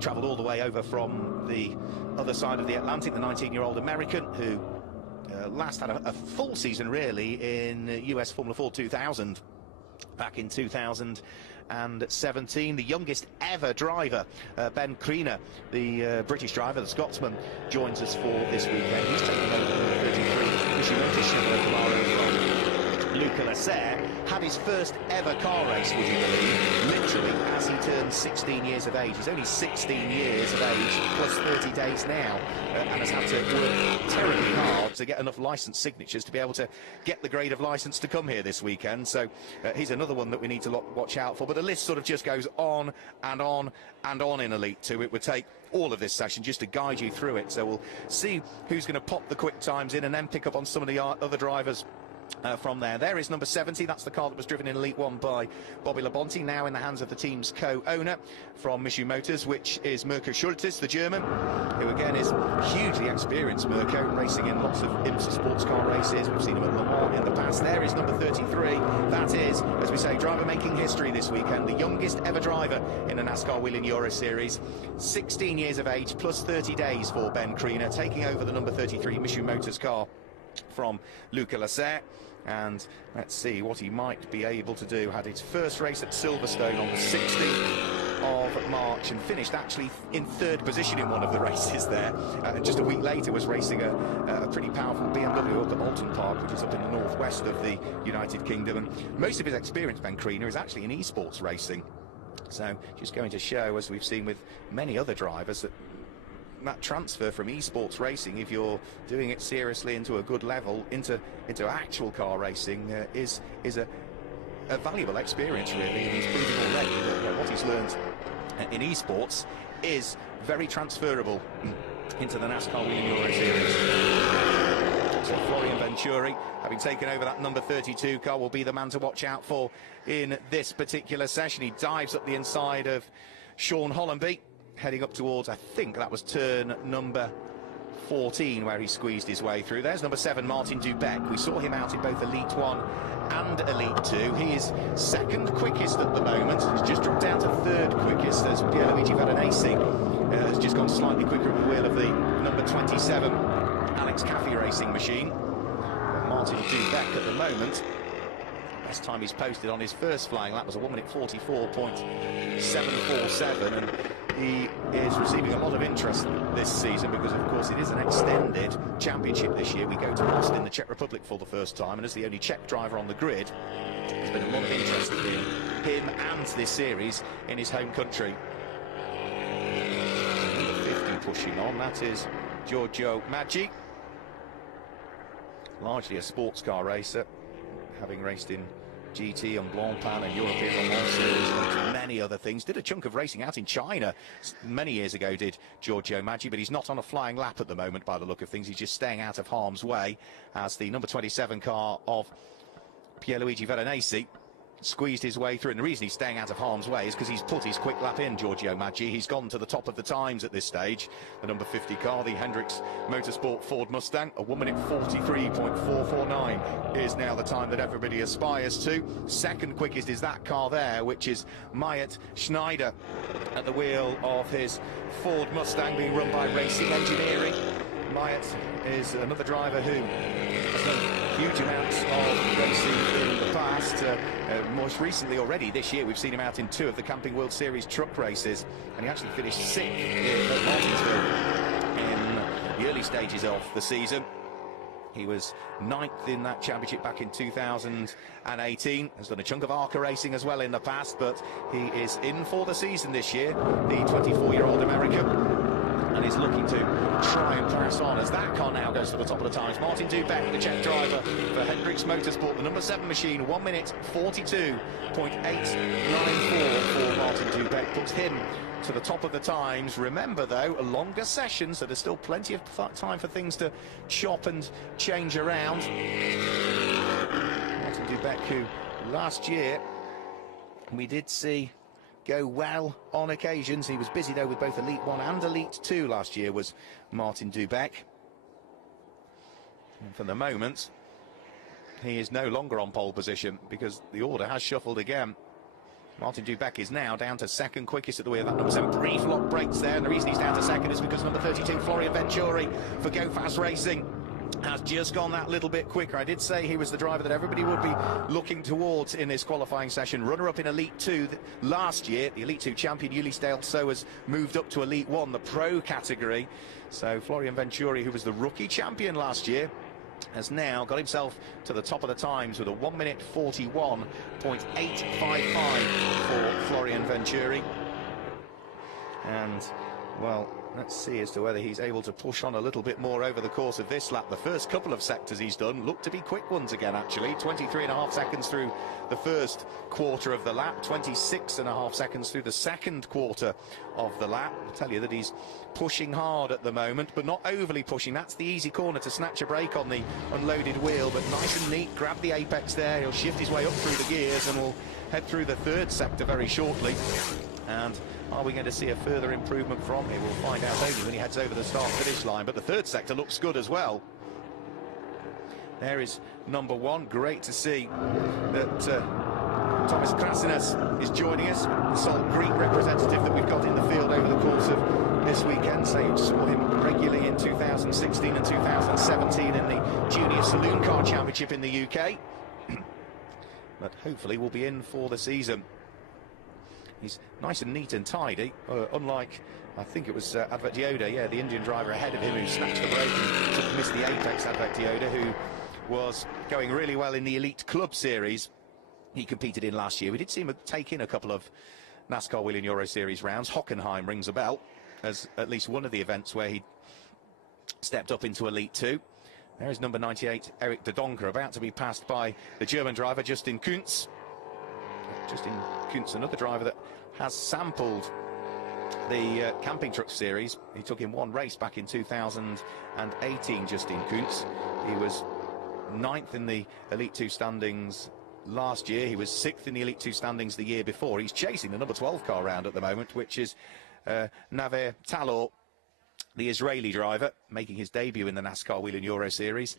travelled all the way over from the other side of the Atlantic, the 19-year-old American who last had a full season really in US Formula 4 2000 back in 2017. The youngest ever driver, Ben Kriener, the British driver, the Scotsman, joins us for this weekend. He's taking over the 33 Mitsubishi Chevrolet Camaro from Luca Lasser. Had his first ever car race, would you believe, literally as he turned 16 years of age. He's only 16 years of age, plus 30 days now, and has had to work terribly hard to get enough licence signatures to be able to get the grade of licence to come here this weekend. So he's another one that we need to watch out for. But the list sort of just goes on and on and on in Elite 2. It would take all of this session just to guide you through it. So we'll see who's going to pop the quick times in and then pick up on some of the other drivers from there. There is number 70. That's the car that was driven in Elite 1 by Bobby Labonte, now in the hands of the team's co-owner from Mitsubishi Motors, which is Mirko Schultes, the German, who again is hugely experienced. Mirko, racing in lots of IMSA sports car races. We've seen him at Le Mans in the past. There is number 33. That is, as we say, driver making history this weekend. The youngest ever driver in the NASCAR Whelen Euro Series. 16 years of age, plus 30 days for Ben Kriener, taking over the number 33 Mitsubishi Motors car from Luca Lasser. And let's see what he might be able to do. Had his first race at Silverstone on the 16th of March and finished actually in 3rd position in one of the races there. Just a week later was racing a pretty powerful BMW up at Alton Park, which is up in the northwest of the United Kingdom. And most of his experience, Ben Kriener, is actually in esports racing. So just going to show, as we've seen with many other drivers, that transfer from esports racing, if you're doing it seriously into a good level, into actual car racing, is a valuable experience, really. And he's proving already that what he's learned in esports is very transferable into the NASCAR Whelen Euro Series. So Florian Venturi, having taken over that number 32 car, will be the man to watch out for in this particular session. He dives up the inside of Sean Hollenby, heading up towards, I think that was turn number 14, where he squeezed his way through. There's number 7, Martin Dubeck. We saw him out in both Elite 1 and Elite 2. He is 2nd quickest at the moment. He's just dropped down to 3rd quickest as Pierluigi Veronese has just gone slightly quicker at the wheel of the number 27 Alex Caffey racing machine. But Martin Dubeck at the moment, best time he's posted on his first flying lap was a 1 minute 44.747, and he is receiving a lot of interest this season because, of course, it is an extended championship this year. We go to Most in the Czech Republic for the first time, and as the only Czech driver on the grid, there's been a lot of interest in him and this series in his home country. Number 50 pushing on, that is Giorgio Maggi, largely a sports car racer, having raced in GT and Blancpain and European Le Mans Series and many other things. Did a chunk of racing out in China many years ago, did Giorgio Maggi, but he's not on a flying lap at the moment by the look of things. He's just staying out of harm's way as the number 27 car of Pierluigi Veronese squeezed his way through. And the reason he's staying out of harm's way is because he's put his quick lap in, Giorgio Maggi. He's gone to the top of the times at this stage. The number 50 car, the Hendricks Motorsport Ford Mustang, a 1 minute 43.449 is now the time that everybody aspires to. 2nd quickest is that car there, which is Mayat Schneider at the wheel of his Ford Mustang, being run by Racing Engineering. Mayat is another driver who done huge amounts of racing in the past. Most recently already this year, we've seen him out in 2 of the Camping World Series truck races, and he actually finished 6th at Martinsville in the early stages of the season. He was 9th in that championship back in 2018. Has done a chunk of ARCA racing as well in the past, but he is in for the season this year, the 24-year-old American, and is looking to try and press on as that car now goes to the top of the times. Martin Dubeck, the Czech driver for Hendricks Motorsport, the number 7 machine, 1 minute 42.894 for Martin Dubeck, puts him to the top of the times. Remember though, a longer session, so there's still plenty of time for things to chop and change around. Martin Dubeck, who last year we did see go well on occasions. He was busy though with both Elite 1 and Elite 2 last year, was Martin Dubeck. And for the moment, he is no longer on pole position because the order has shuffled again. Martin Dubeck is now down to second quickest at the wheel. That number 7 brief lock breaks there, and the reason he's down to second is because number 32 Florian Venturi for Go Fast Racing has just gone that little bit quicker. I did say he was the driver that everybody would be looking towards in this qualifying session. Runner-up in Elite 2 last year. The Elite 2 champion Ulysse Dale So has moved up to Elite 1, the pro category. So Florian Venturi, who was the rookie champion last year, has now got himself to the top of the times with a 1 minute 41.855 for Florian Venturi. And, well, let's see as to whether he's able to push on a little bit more over the course of this lap. The first couple of sectors he's done look to be quick ones again, actually. 23.5 seconds through the first quarter of the lap, 26.5 seconds through the second quarter of the lap. I'll tell you that he's pushing hard at the moment, but not overly pushing. That's the easy corner to snatch a break on the unloaded wheel, but nice and neat. Grab the apex there. He'll shift his way up through the gears, and we'll head through the third sector very shortly. And are we going to see a further improvement from him? We'll find out only when he heads over the start-finish line. But the third sector looks good as well. There is number 1. Great to see that Thomas Krasinas is joining us, the sole Greek representative that we've got in the field over the course of this weekend. So you saw him regularly in 2016 and 2017 in the Junior Saloon Car Championship in the UK. But hopefully we'll be in for the season. He's nice and neat and tidy, unlike, I think it was Advet Dioda, yeah, the Indian driver ahead of him who snatched the brake and missed the apex. Advet Dioda, who was going really well in the Elite Club Series he competed in last year. We did see him take in a couple of NASCAR Whelen Euro Series rounds. Hockenheim rings a bell as at least one of the events where he stepped up into Elite 2. There is number 98, Eric de Donker, about to be passed by the German driver Justin Kuntz. Justin Kuntz, another driver that has sampled the camping truck series. He took in one race back in 2018, Justin Kuntz. He was 9th in the Elite 2 standings last year. He was 6th in the Elite 2 standings the year before. He's chasing the number 12 car round at the moment, which is Naver Talor, the Israeli driver, making his debut in the NASCAR Whelen Euro Series.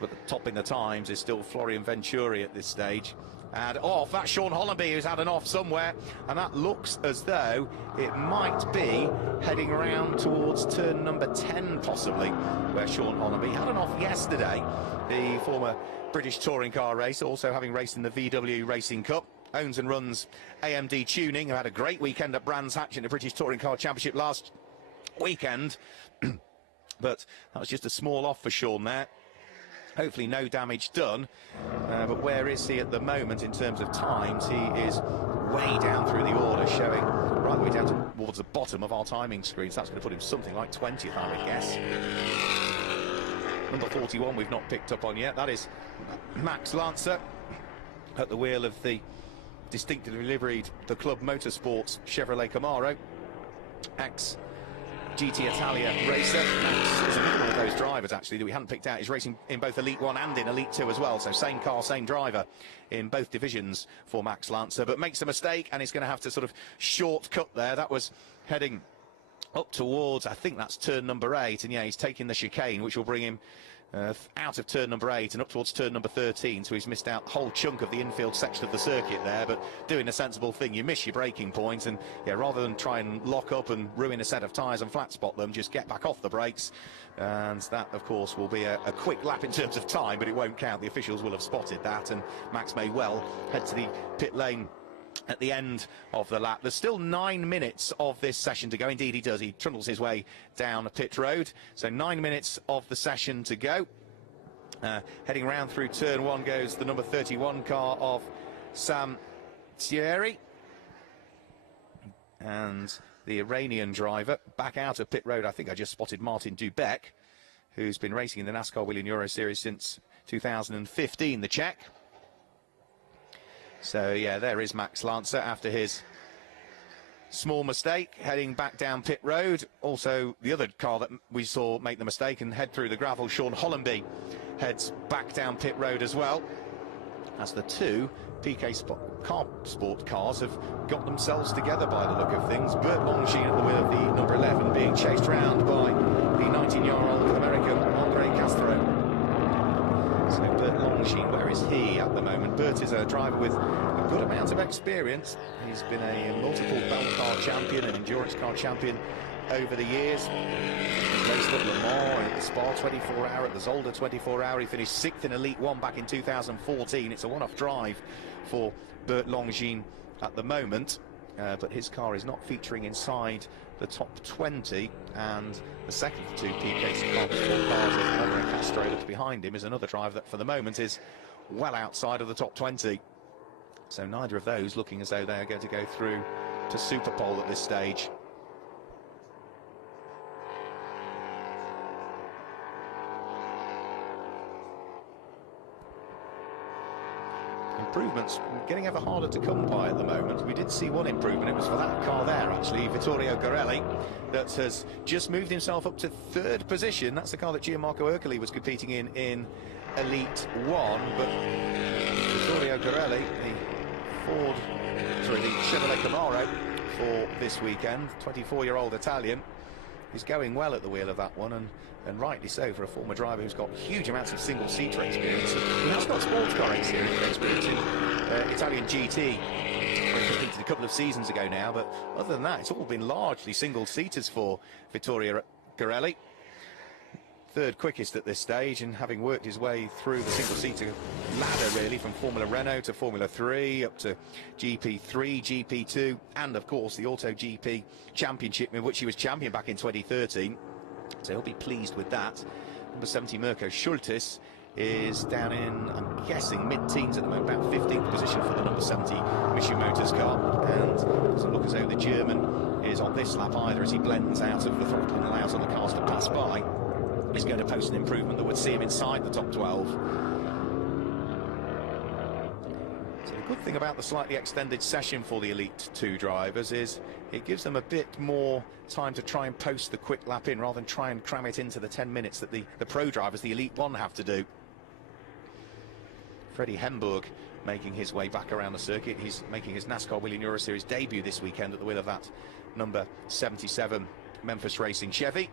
But the top in the times is still Florian Venturi at this stage. And off, that's Sean Hollenby, who's had an off somewhere, and that looks as though it might be heading around towards turn number 10 possibly, where Sean Hollenby had an off yesterday. The former British touring car racer, also having raced in the VW Racing Cup, owns and runs AMD Tuning, who had a great weekend at Brands Hatch in the British Touring Car Championship last weekend. But that was just a small off for Sean there. Hopefully no damage done, but where is he at the moment in terms of times? He is way down through the order, showing right the way down towards the bottom of our timing screens. That's going to put him something like 20th, I would guess. Number 41 we've not picked up on yet. That is Max Lancer at the wheel of the distinctively liveried the Club Motorsports Chevrolet Camaro. GT Italia racer. Max is another one of those drivers actually that we hadn't picked out. He's racing in both Elite 1 and in Elite 2 as well, so same car, same driver in both divisions for Max Lancer, but makes a mistake and he's going to have to sort of shortcut there. That was heading up towards, I think that's turn number 8, and yeah, he's taking the chicane, which will bring him out of turn number 8 and up towards turn number 13, so he's missed out a whole chunk of the infield section of the circuit there, but doing a sensible thing. You miss your braking points, and yeah, rather than try and lock up and ruin a set of tyres and flat spot them, just get back off the brakes, and that of course will be a quick lap in terms of time, but it won't count. The officials will have spotted that, and Max may well head to the pit lane at the end of the lap. There's still 9 minutes of this session to go. Indeed he does. He trundles his way down a pit road. So 9 minutes of the session to go. Heading round through turn 1 goes the number 31 car of Sam Thierry. And the Iranian driver back out of pit road. I think I just spotted Martin Dubec, who's been racing in the NASCAR Whelen Euro Series since 2015, the Czech. So yeah, there is Max Lancer after his small mistake, heading back down pit road. Also the other car that we saw make the mistake and head through the gravel, Sean Hollenby, heads back down pit road as well, as the two PK Sport cars have got themselves together by the look of things. Bert Longines at the wheel of the number 11, being chased round by the 19-year-old American Andre Castro. So Bert Longines, where is he at the moment? Bert is a driver with a good amount of experience. He's been a multiple bell car champion and endurance car champion over the years. He raced at Le Mans, at the Spa 24 Hour, at the Zolder 24 Hour. He finished 6th in Elite 1 back in 2014. It's a one-off drive for Bert Longines at the moment, but his car is not featuring inside the top 20, and the second of the two PK Sport cars of Andre Castro that's behind him is another driver that for the moment is well outside of the top 20. So neither of those looking as though they are going to go through to Super Pole at this stage. Improvements getting ever harder to come by at the moment. We did see one improvement. It was for that car there, actually, Vittorio Garelli, that has just moved himself up to 3rd position. That's the car that Gianmarco Ercoli was competing in Elite 1, but Vittorio Garelli, the Chevrolet Camaro for this weekend, 24-year-old Italian, is going well at the wheel of that one, and rightly so for a former driver who's got huge amounts of single-seater experience. He has got sports car experience in Italian GT, where he competed a couple of seasons ago now, but other than that, it's all been largely single-seaters for Vittorio Garelli. 3rd quickest at this stage, and having worked his way through the single-seater ladder really, from Formula Renault to Formula 3 up to GP3, GP2, and of course the Auto GP Championship, in which he was champion back in 2013, so he'll be pleased with that. Number 70 Mirko Schultes is down in, I'm guessing, mid-teens at the moment, about 15th position for the number 70 Mission Motors car, and it doesn't look as though the German is on this lap either, as he blends out of the throttle and allows on the cars to pass by. He's going to post an improvement that would see him inside the top 12. So the good thing about the slightly extended session for the Elite 2 drivers is it gives them a bit more time to try and post the quick lap in, rather than try and cram it into the 10 minutes that the pro drivers, the Elite 1, have to do. Freddie Hemburg making his way back around the circuit. He's making his NASCAR Whelen Euro Series debut this weekend at the wheel of that number 77 Memphis Racing Chevy.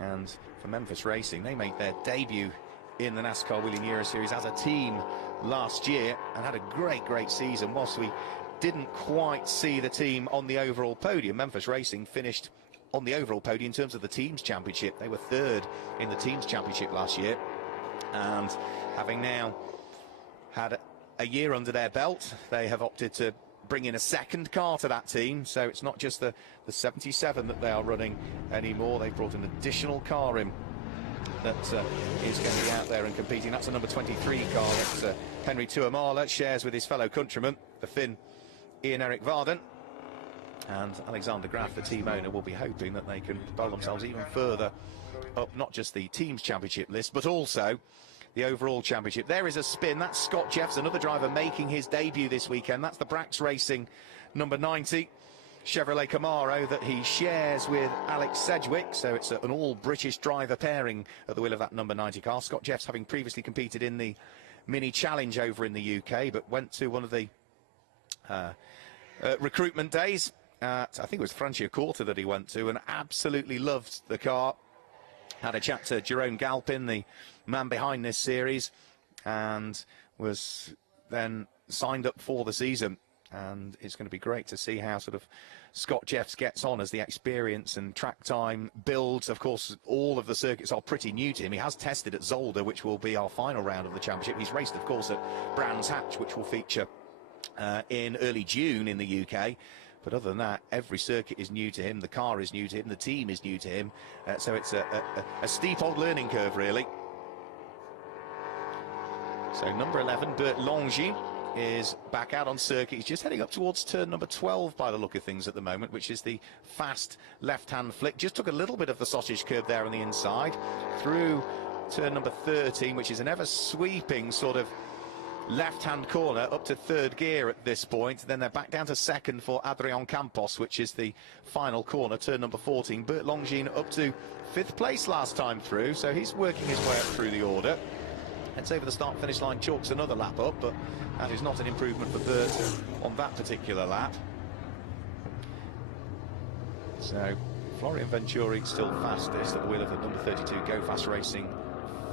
And for Memphis Racing, they made their debut in the NASCAR Whelen Euro Series as a team last year and had a great season. Whilst we didn't quite see the team on the overall podium, Memphis Racing finished on the overall podium in terms of the team's championship. They were 3rd in the team's championship last year, and having now had a year under their belt, they have opted to bring in a second car to that team. So it's not just the 77 that they are running anymore. They've brought an additional car in that is going to be out there and competing. That's a number 23 car that Henry Tuamala shares with his fellow countryman, the Finn Ian-Eric Varden. And Alexander Graf, the team owner, will be hoping that they can bowl themselves even further up, not just the team's championship list, but also the overall championship. There is a spin. That's Scott Jeffs, another driver making his debut this weekend. That's the Brax Racing number 90 Chevrolet Camaro that he shares with Alex Sedgwick. So it's an all-British driver pairing at the wheel of that number 90 car. Scott Jeffs, having previously competed in the Mini Challenge over in the UK, but went to one of the recruitment days at, I think it was Franciacorta that he went to, and absolutely loved the car. Had a chat to Jerome Galpin, the man behind this series, and was then signed up for the season. And it's going to be great to see how sort of Scott Jeffs gets on as the experience and track time builds. Of course, all of the circuits are pretty new to him. He has tested at Zolder, which will be our final round of the championship. He's raced, of course, at Brands Hatch, which will feature in early June in the UK. But other than that, every circuit is new to him. The car is new to him. The team is new to him. So it's a steep old learning curve, really. So number 11, Bert Longy, is back out on circuit. He's just heading up towards turn number 12 by the look of things at the moment, which is the fast left-hand flick. Just took a little bit of the sausage curb there on the inside through turn number 13, which is an ever sweeping sort of left-hand corner up to third gear at this point. Then they're back down to second for Adrian Campos, which is the final corner, turn number 14. Bert Longines up to 5th place last time through, so he's working his way up through the order. Heads over the start-finish line, chalks another lap up, but that is not an improvement for Bert on that particular lap. So Florian Venturi still fastest at the wheel of the number 32 Go Fast Racing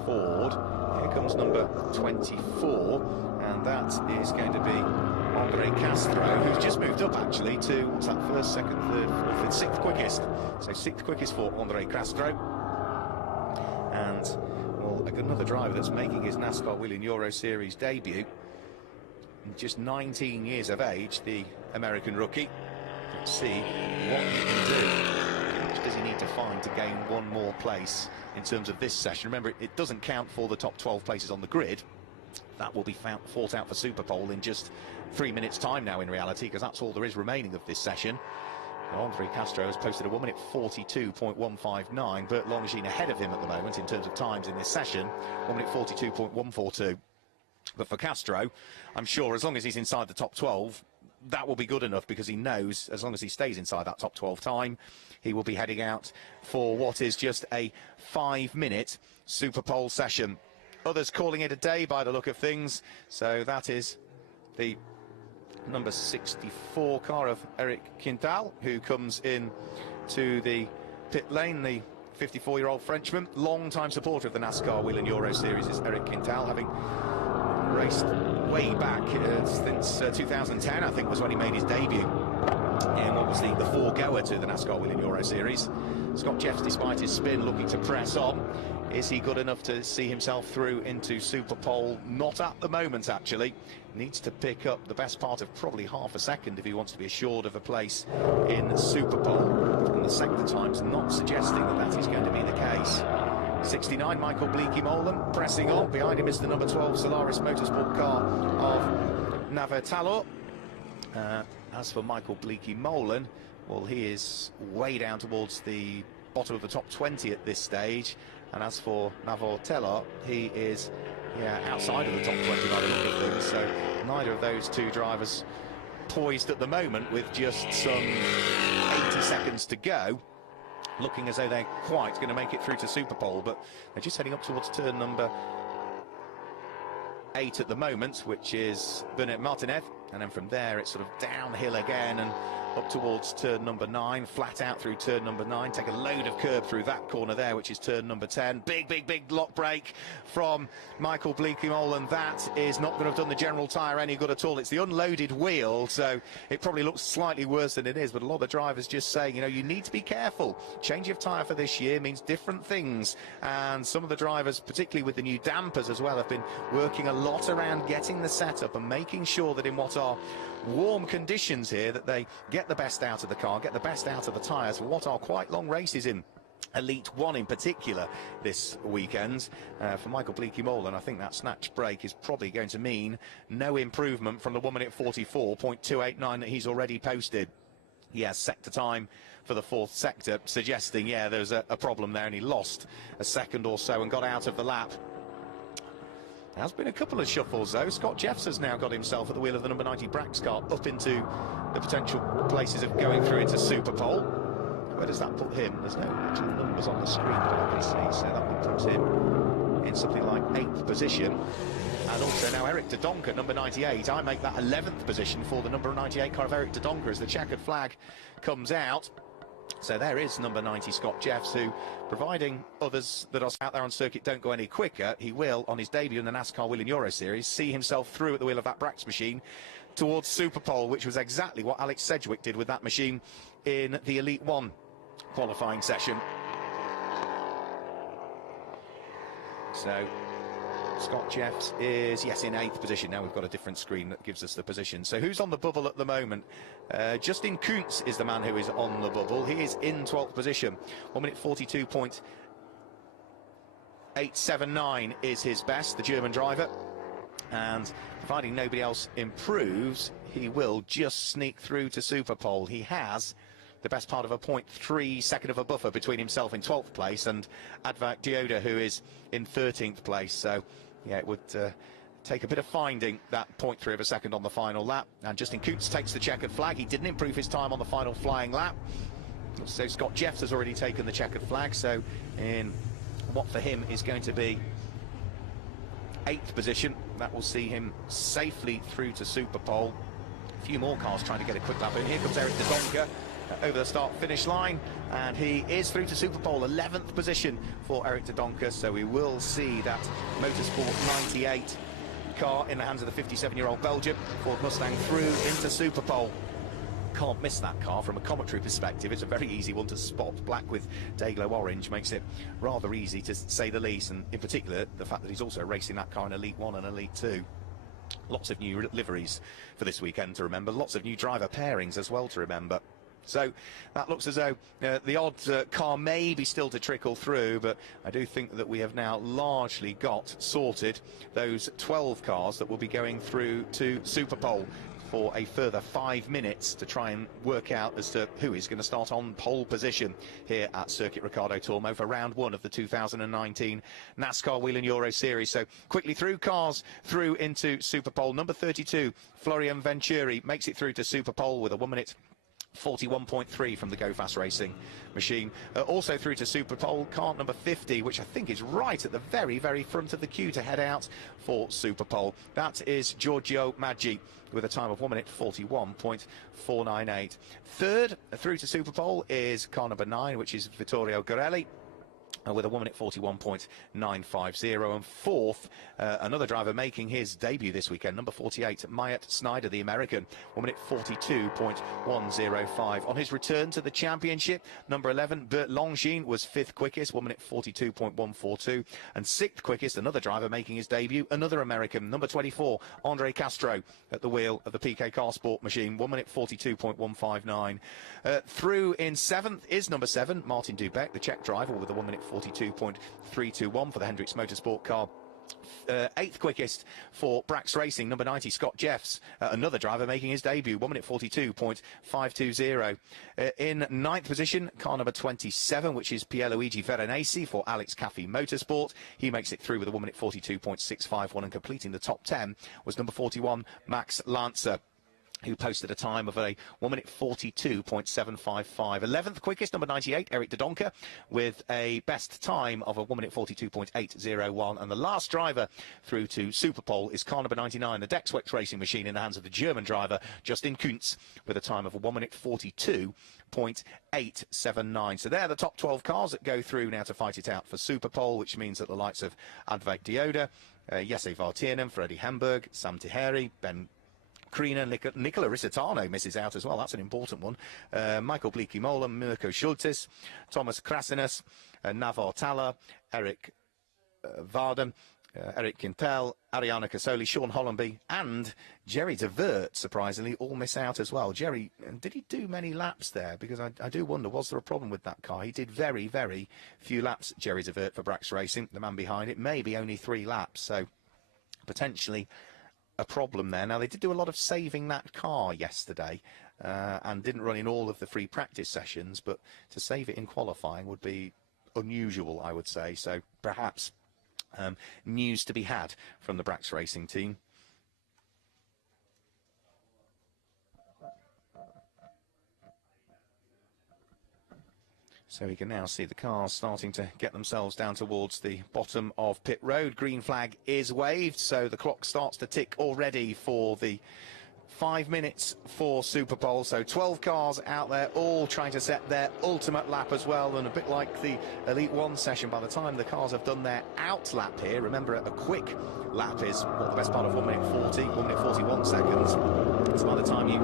Ford. Here comes number 24, and that is going to be Andre Castro, who's just moved up actually to, what's that, first, second, third, fourth, fifth, sixth quickest. So sixth quickest for Andre Castro. And well, another driver that's making his NASCAR Whelen Euro Series debut. Just 19 years of age, the American rookie. Let's see what he can do. How much does he need to find to gain one more place in terms of this session? Remember, it doesn't count for the top 12 places on the grid. That will be fought out for Super Pole in just 3 minutes' time now, in reality, because that's all there is remaining of this session. Andre Castro has posted a 1 minute 42.159. Bert Longines ahead of him at the moment in terms of times in this session, 1 minute 42.142. But for Castro, I'm sure as long as he's inside the top 12, that will be good enough, because he knows as long as he stays inside that top 12 time, he will be heading out for what is just a 5-minute Super Pole session. Others calling it a day by the look of things. So that is the number 64 car of Eric Quintal, who comes in to the pit lane. The 54-year-old Frenchman, long-time supporter of the NASCAR Whelen Euro Series, is Eric Quintal, having raced way back since 2010, I think, was when he made his debut in what was the foregoer to the NASCAR Whelen Euro Series. Scott Jeffs, despite his spin, looking to press on. Is he good enough to see himself through into Super Pole? Not at the moment, actually. Needs to pick up the best part of probably half a second if he wants to be assured of a place in Super Pole. And the sector time's not suggesting that that is going to be the case. 69, Michael Bleekie-Molen pressing on. Behind him is the number 12 Solaris Motorsport car of Navartalo. As for Michael Bleekie-Molen, well, he is way down towards the bottom of the top 20 at this stage. And as for Navartalo, he is outside of the top 20 by the look of things. So neither of those two drivers poised at the moment, with just some 80 seconds to go, looking as though they're quite going to make it through to Super Pole. But they're just heading up towards turn number 8 at the moment, which is Bernard Martinez, and then from there it's sort of downhill again and up towards turn number 9, flat out through turn number 9, take a load of curb through that corner there, which is turn number 10. Big lock brake from Michael Bleekie-Molen. That is not going to have done the general tyre any good at all. It's the unloaded wheel, so it probably looks slightly worse than it is, but a lot of drivers just saying, you know, you need to be careful. Change of tyre for this year means different things, and some of the drivers, particularly with the new dampers as well, have been working a lot around getting the setup and making sure that in what are warm conditions here, that they get the best out of the car, get the best out of the tyres for what are quite long races in Elite 1 in particular this weekend. For Michael Bleekie-Molen, I think that snatch break is probably going to mean no improvement from the 1 minute 44.289 that he's already posted. Yes, sector time for the 4th sector, suggesting, there's a problem there, and he lost a second or so and got out of the lap. There has been a couple of shuffles, though. Scott Jeffs has now got himself at the wheel of the number 90 Brax car up into the potential places of going through into Super Pole. Where does that put him? There's no actual numbers on the screen that I can see, so that would put him in something like 8th position. And also now Eric de Donker, number 98. I make that 11th position for the number 98 car of Eric de Donker as the checkered flag comes out. So there is number 90, Scott Jeffs, who, providing others that are out there on circuit don't go any quicker, he will, on his debut in the NASCAR Wheel and Euro Series, see himself through at the wheel of that Brax machine towards Superpole, which was exactly what Alex Sedgwick did with that machine in the Elite One qualifying session. So Scott Jeffs is, yes, in 8th position. Now we've got a different screen that gives us the position. So who's on the bubble at the moment? Justin Kuntz is the man who is on the bubble. He is in 12th position. 1 minute 42.879 is his best, the German driver. And providing nobody else improves, he will just sneak through to Superpole. He has the best part of a 0.3 second of a buffer between himself in 12th place and Advac Dioda, who is in 13th place. So yeah, it would take a bit of finding that 0.3 of a second on the final lap. And Justin Kuntz takes the checkered flag. He didn't improve his time on the final flying lap. So Scott Jeffs has already taken the checkered flag. So in what for him is going to be 8th position, that will see him safely through to Superpole. A few more cars trying to get a quick lap in. Here comes Eric Donker over the start-finish line, and he is through to Superpole. 11th position for Eric Donker, so we will see that Motorsport 98 car in the hands of the 57-year-old Belgian Ford Mustang through into Superpole. Can't miss that car from a commentary perspective. It's a very easy one to spot. Black with day-glow orange makes it rather easy, to say the least, and in particular the fact that he's also racing that car in Elite 1 and Elite 2. Lots of new liveries for this weekend to remember, lots of new driver pairings as well to remember. So that looks as though the odd car may be still to trickle through, but I do think that we have now largely got sorted those 12 cars that will be going through to Superpole for a further 5 minutes to try and work out as to who is going to start on pole position here at Circuit Ricardo Tormo for round 1 of the 2019 NASCAR Wheel and Euro Series. So quickly through cars through into Superpole. Number 32, Florian Venturi, makes it through to Superpole with a 1 minute 41.3 from the Go Fast Racing machine. Also through to Superpole, car number 50, which I think is right at the very, very front of the queue to head out for Superpole. That is Giorgio Maggi with a time of 1 minute 41.498. Third through to Superpole is car number 9, which is Vittorio Gorelli, with a 1 minute 41.950. And fourth, another driver making his debut this weekend, number 48, Myatt Snyder, the American, 1 minute 42.105. On his return to the championship, number 11, Bert Longines, was 5th quickest, 1 minute 42.142. And 6th quickest, another driver making his debut, another American, number 24, Andre Castro, at the wheel of the PK Car Sport machine, 1 minute 42.159. Through in 7th is number 7, Martin Dubeck, the Czech driver, with a 1 minute 42.321 for the Hendricks Motorsport car. 8th quickest for Brax Racing, number 90, Scott Jeffs, another driver making his debut, 1 minute 42.520. In 9th position, car number 27, which is Pierluigi Veronesi for Alex Caffey Motorsport. He makes it through with a 1 minute 42.651, and completing the top 10 was number 41, Max Lancer, who posted a time of a 1 minute 42.755. 11th quickest, number 98, Eric Donker, with a best time of a 1 minute 42.801. And the last driver through to Superpole is car number 99, the Dexwex Racing machine, in the hands of the German driver Justin Kuntz, with a time of a 1 minute 42.879. So they're the top 12 cars that go through now to fight it out for Superpole, which means that the likes of Advac Dioda, Jesse Vartiernan, Freddie Hemberg, Sam Tiheri, Ben Kriener, Nicola Risitano misses out as well. That's an important one. Michael Bleeky-Mola, Mirko Schultes, Thomas Krasinus, Navar Talla, Eric Varden, Eric Quintel, Ariana Casoli, Sean Hollenby, and Jerry De Vert, surprisingly, all miss out as well. Jerry, did he do many laps there? Because I do wonder, was there a problem with that car? He did very, very few laps, Jerry De Vert, for Brax Racing, the man behind it. Maybe only 3 laps, so potentially a problem there. Now, they did do a lot of saving that car yesterday and didn't run in all of the free practice sessions, but to save it in qualifying would be unusual, I would say. So perhaps news to be had from the Brax Racing team. So we can now see the cars starting to get themselves down towards the bottom of pit road. Green flag is waved, so the clock starts to tick already for the 5 minutes for Super Bowl, so 12 cars out there, all trying to set their ultimate lap as well, and a bit like the Elite 1 session, by the time the cars have done their out lap here, remember a quick lap is what the best part of 1 minute 40, 1 minute 41 seconds, so by the time you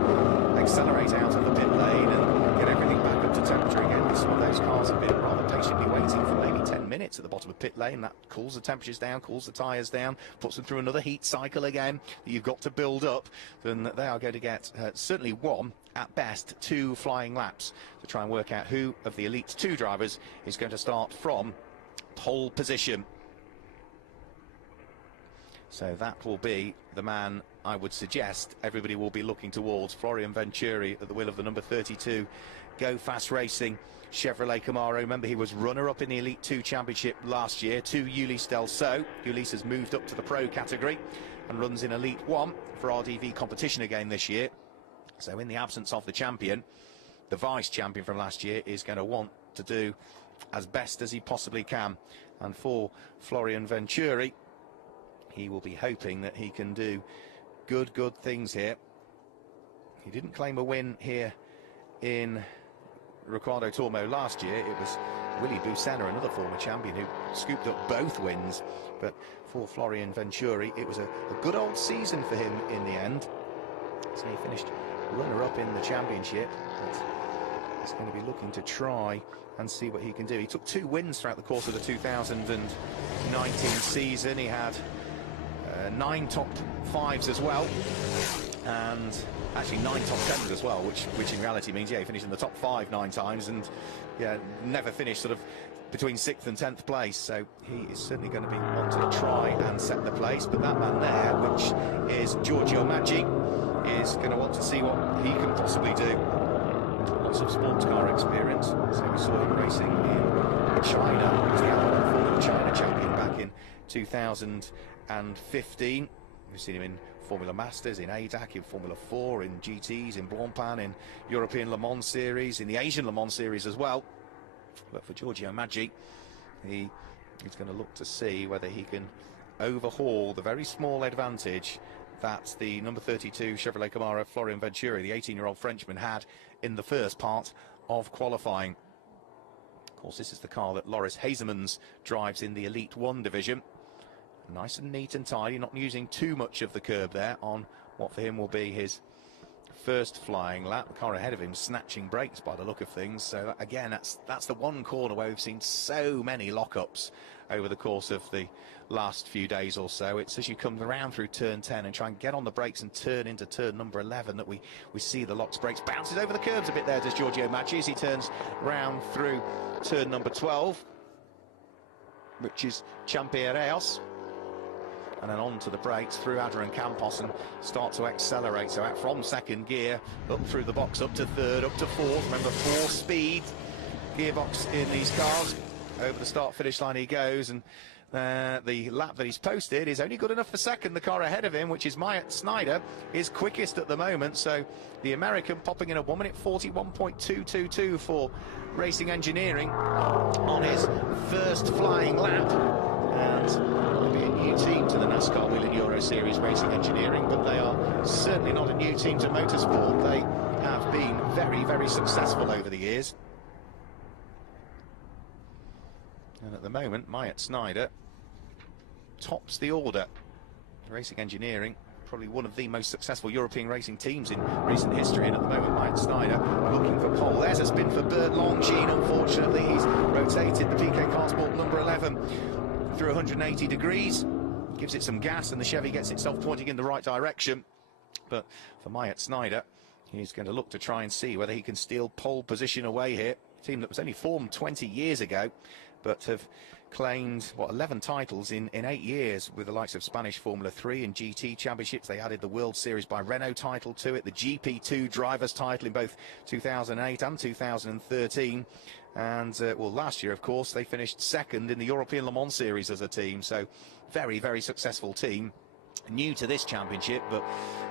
accelerate out of the pit lane and get everything back up to temperature again, some of those cars have been rather patiently waiting for maybe 10 minutes at the bottom of pit lane. That cools the temperatures down, cools the tyres down, puts them through another heat cycle again that you've got to build up. Then they are going to get certainly one, at best, 2 flying laps to try and work out who of the Elite 2 drivers is going to start from pole position. So that will be the man I would suggest everybody will be looking towards, Florian Venturi at the wheel of the number 32 Go Fast Racing Chevrolet Camaro. Remember, he was runner-up in the Elite 2 Championship last year to Ulysse Delceau. Ulysse has moved up to the Pro category and runs in Elite 1 for RDV competition again this year. So in the absence of the champion, the vice-champion from last year is going to want to do as best as he possibly can. And for Florian Venturi, he will be hoping that he can do good things here. He didn't claim a win here in Riccardo Tormo last year. It was Willy Bucena, another former champion, who scooped up both wins. But for Florian Venturi, it was a good old season for him in the end. So he finished runner-up in the championship. But he's going to be looking to try and see what he can do. He took 2 wins throughout the course of the 2019 season. He had 9 top 5s as well, and actually 9 top 10s as well, which in reality means, yeah, he finished in the top 5 9 times, and yeah, never finished sort of between 6th and 10th place. So he is certainly going to be wanting to try and set the place. But that man there, which is Giorgio Maggi, is going to want to see what he can possibly do. Lots of sports car experience. So we saw him racing in China. He was the Formula China champion back in 2015. We've seen him in Formula Masters, in ADAC, in Formula 4, in GTs, in Blancpain, in European Le Mans Series, in the Asian Le Mans Series as well. But for Giorgio Maggi, he's going to look to see whether he can overhaul the very small advantage that the number 32 Chevrolet Camaro Florian Venturi, the 18-year-old Frenchman, had in the first part of qualifying. Of course, this is the car that Loris Hazemans drives in the Elite 1 division. Nice and neat and tidy, not using too much of the curb there on what for him will be his first flying lap. The car ahead of him snatching brakes by the look of things. So again, that's the one corner where we've seen so many lockups over the course of the last few days or so. It's as you come around through turn 10 and try and get on the brakes and turn into turn number 11 that we see the locks brakes. Bounces over the curbs a bit there, does Giorgio Maggi, as he turns round through turn number 12, which is Champeireos. And then on to the brakes through Adrian Campos and start to accelerate. So out from second gear, up through the box, up to third, up to fourth. Remember, 4-speed gearbox in these cars. Over the start-finish line he goes, and the lap that he's posted is only good enough for second. The car ahead of him, which is Myatt Snyder, is quickest at the moment. So the American popping in a 1 minute 41.222 for Racing Engineering on his first flying lap. And it'll be a new team to the NASCAR Wheel in Euro Series Racing Engineering, but they are certainly not a new team to motorsport. They have been very successful over the years. And at the moment, Myatt Snyder tops the order. Racing Engineering, probably one of the most successful European racing teams in recent history, and at the moment Myatt Snyder looking for pole. There's a spin for Bert Longines. Unfortunately, he's rotated the PK Carsport number 11 through 180 degrees, gives it some gas, and the Chevy gets itself pointing in the right direction. But for Myatt Snyder, he's going to look to try and see whether he can steal pole position away here. A team that was only formed 20 years ago, but have claimed, 11 titles in 8 years with the likes of Spanish Formula 3 and GT championships. They added the World Series by Renault title to it, the GP2 drivers title in both 2008 and 2013. And, well, last year, of course, they finished second in the European Le Mans Series as a team. So very successful team. New to this championship, but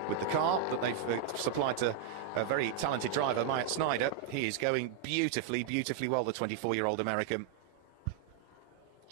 with the car that they've supplied to a very talented driver, Myatt Snyder, he is going beautifully well, the 24-year-old American.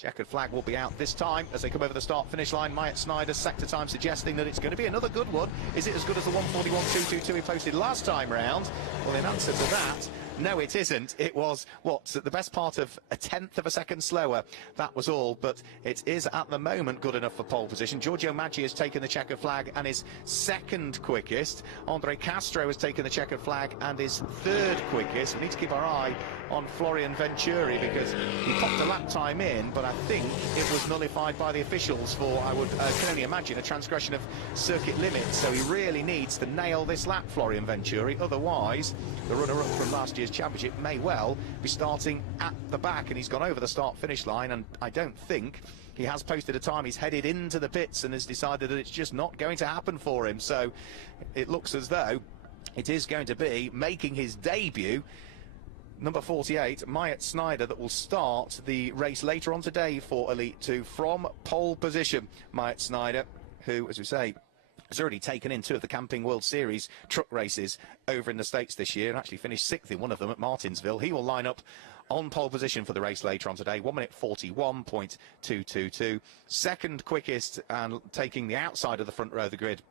Checkered flag will be out this time as they come over the start-finish line. Myatt Snyder's sector time suggesting that it's going to be another good one. Is it as good as the 1:41.222 he posted last time round? Well, in answer to that, no, it isn't. It was, what, the best part of a tenth of a second slower. That was all, but it is at the moment good enough for pole position. Giorgio Maggi has taken the checkered flag and is second quickest. Andre Castro has taken the checkered flag and is third quickest. We need to keep our eye on Florian Venturi because he popped a lap time in, but I think it was nullified by the officials for, I can only imagine, a transgression of circuit limits. So he really needs to nail this lap, Florian Venturi. Otherwise, the runner-up from last year's championship may well be starting at the back, and he's gone over the start-finish line, and I don't think he has posted a time. He's headed into the pits and has decided that it's just not going to happen for him. So it looks as though it is going to be making his debut number 48, Myatt Snyder, that will start the race later on today for Elite 2 from pole position. Myatt Snyder, who, as we say, has already taken in 2 of the Camping World Series truck races over in the States this year and actually finished 6th in one of them at Martinsville. He will line up on pole position for the race later on today, 1:41.222. Second quickest and taking the outside of the front row of the grid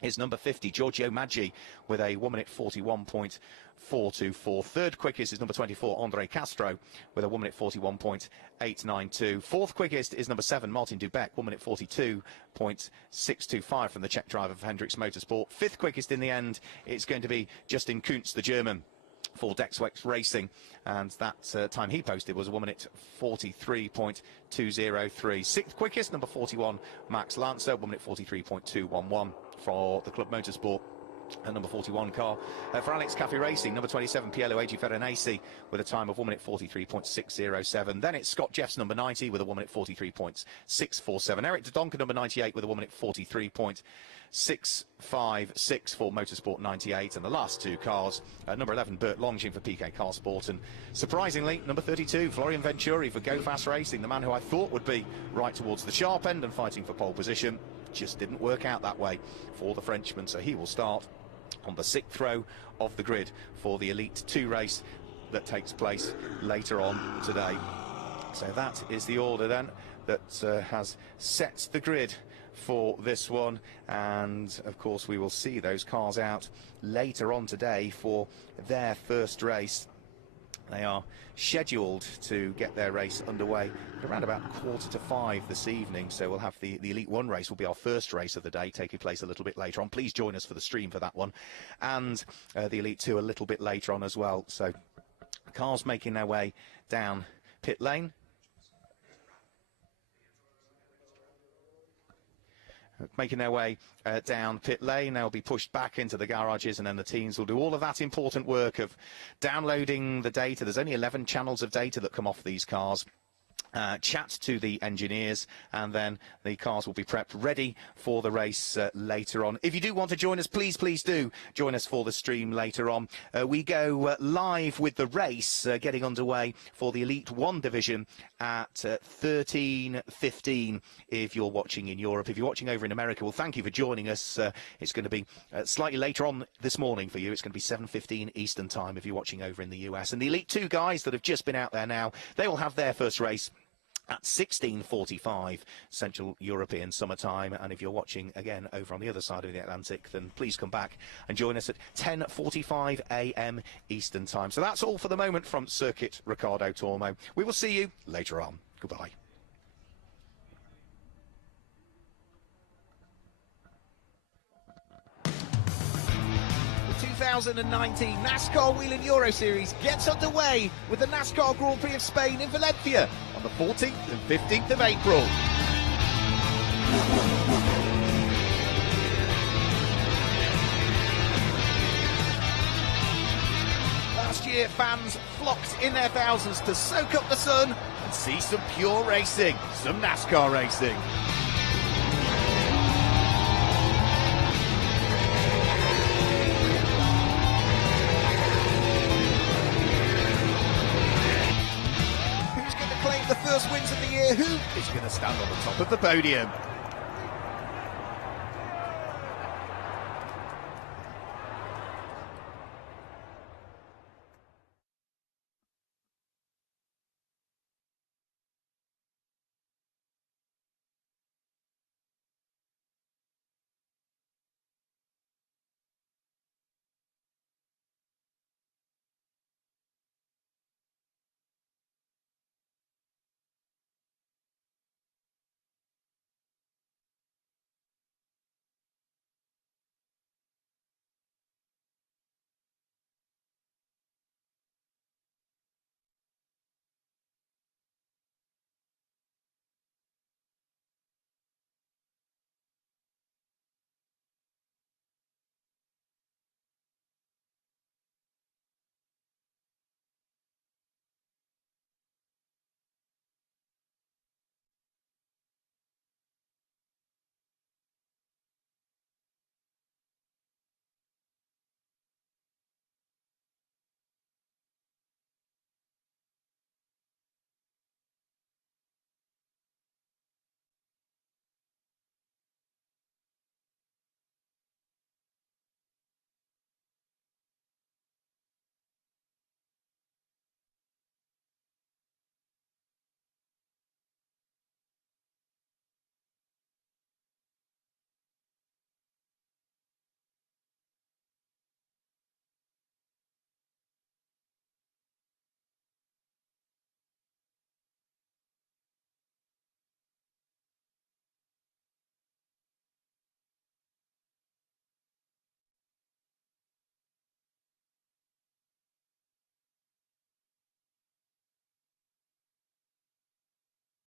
is number 50, Giorgio Maggi, with a 1:41.424. Third quickest is number 24, Andre Castro, with a 1:41.892. Fourth quickest is number 7, Martin Dubeck, 1:42.625 from the Czech driver of Hendricks Motorsport. Fifth quickest in the end, it's going to be Justin Kuntz, the German, for Dexwex Racing, and that time he posted was a 1:43.203. Sixth quickest, number 41, Max Lancer, 1:43.211 for the Club Motorsport. A number 41 car for Alex Cafe Racing, number 27, Piero Agi Veronesi, with a time of 1:43.607. Then it's Scott Jeffs, number 90, with a 1:43.647. Eric de Donker, number 98, with a 1:43.656 for Motorsport 98. And the last 2 cars, number 11, Bert Longing for PK Car Sport, and surprisingly, number 32, Florian Venturi for Go Fast Racing, the man who I thought would be right towards the sharp end and fighting for pole position. Just didn't work out that way for the Frenchman, so he will start on the 6th row of the grid for the Elite 2 race that takes place later on today. So that is the order then that has set the grid for this one, and of course we will see those cars out later on today for their first race. They are scheduled to get their race underway at around about 4:45 this evening, so we'll have the Elite 1 race will be our first race of the day, taking place a little bit later on. Please join us for the stream for that one, and the Elite 2 a little bit later on as well. So cars making their way down pit lane. Making their way down pit lane. They'll be pushed back into the garages, and then the teams will do all of that important work of downloading the data. There's only 11 channels of data that come off these cars. Chat to the engineers, and then the cars will be prepped ready for the race later on. If you do want to join us, please do join us for the stream later on. We go live with the race getting underway for the Elite 1 division at 13:15 if you're watching in Europe. If you're watching over in America, well, thank you for joining us. It's going to be slightly later on this morning for you. It's going to be 7:15 Eastern time if you're watching over in the US. And the Elite 2 guys that have just been out there now, they will have their first race at 16:45 Central European summertime. And if you're watching again over on the other side of the Atlantic, then please come back and join us at 10:45 a.m. Eastern time. So that's all for the moment from Circuit Ricardo Tormo. We will see you later on. Goodbye. The 2019 NASCAR Wheel and Euro Series gets underway with the NASCAR Grand Prix of Spain in Valencia on the 14th and 15th of April. Last year, fans flocked in their thousands to soak up the sun and see some pure racing, some NASCAR racing. The first wins of the year, who is going to stand on the top of the podium?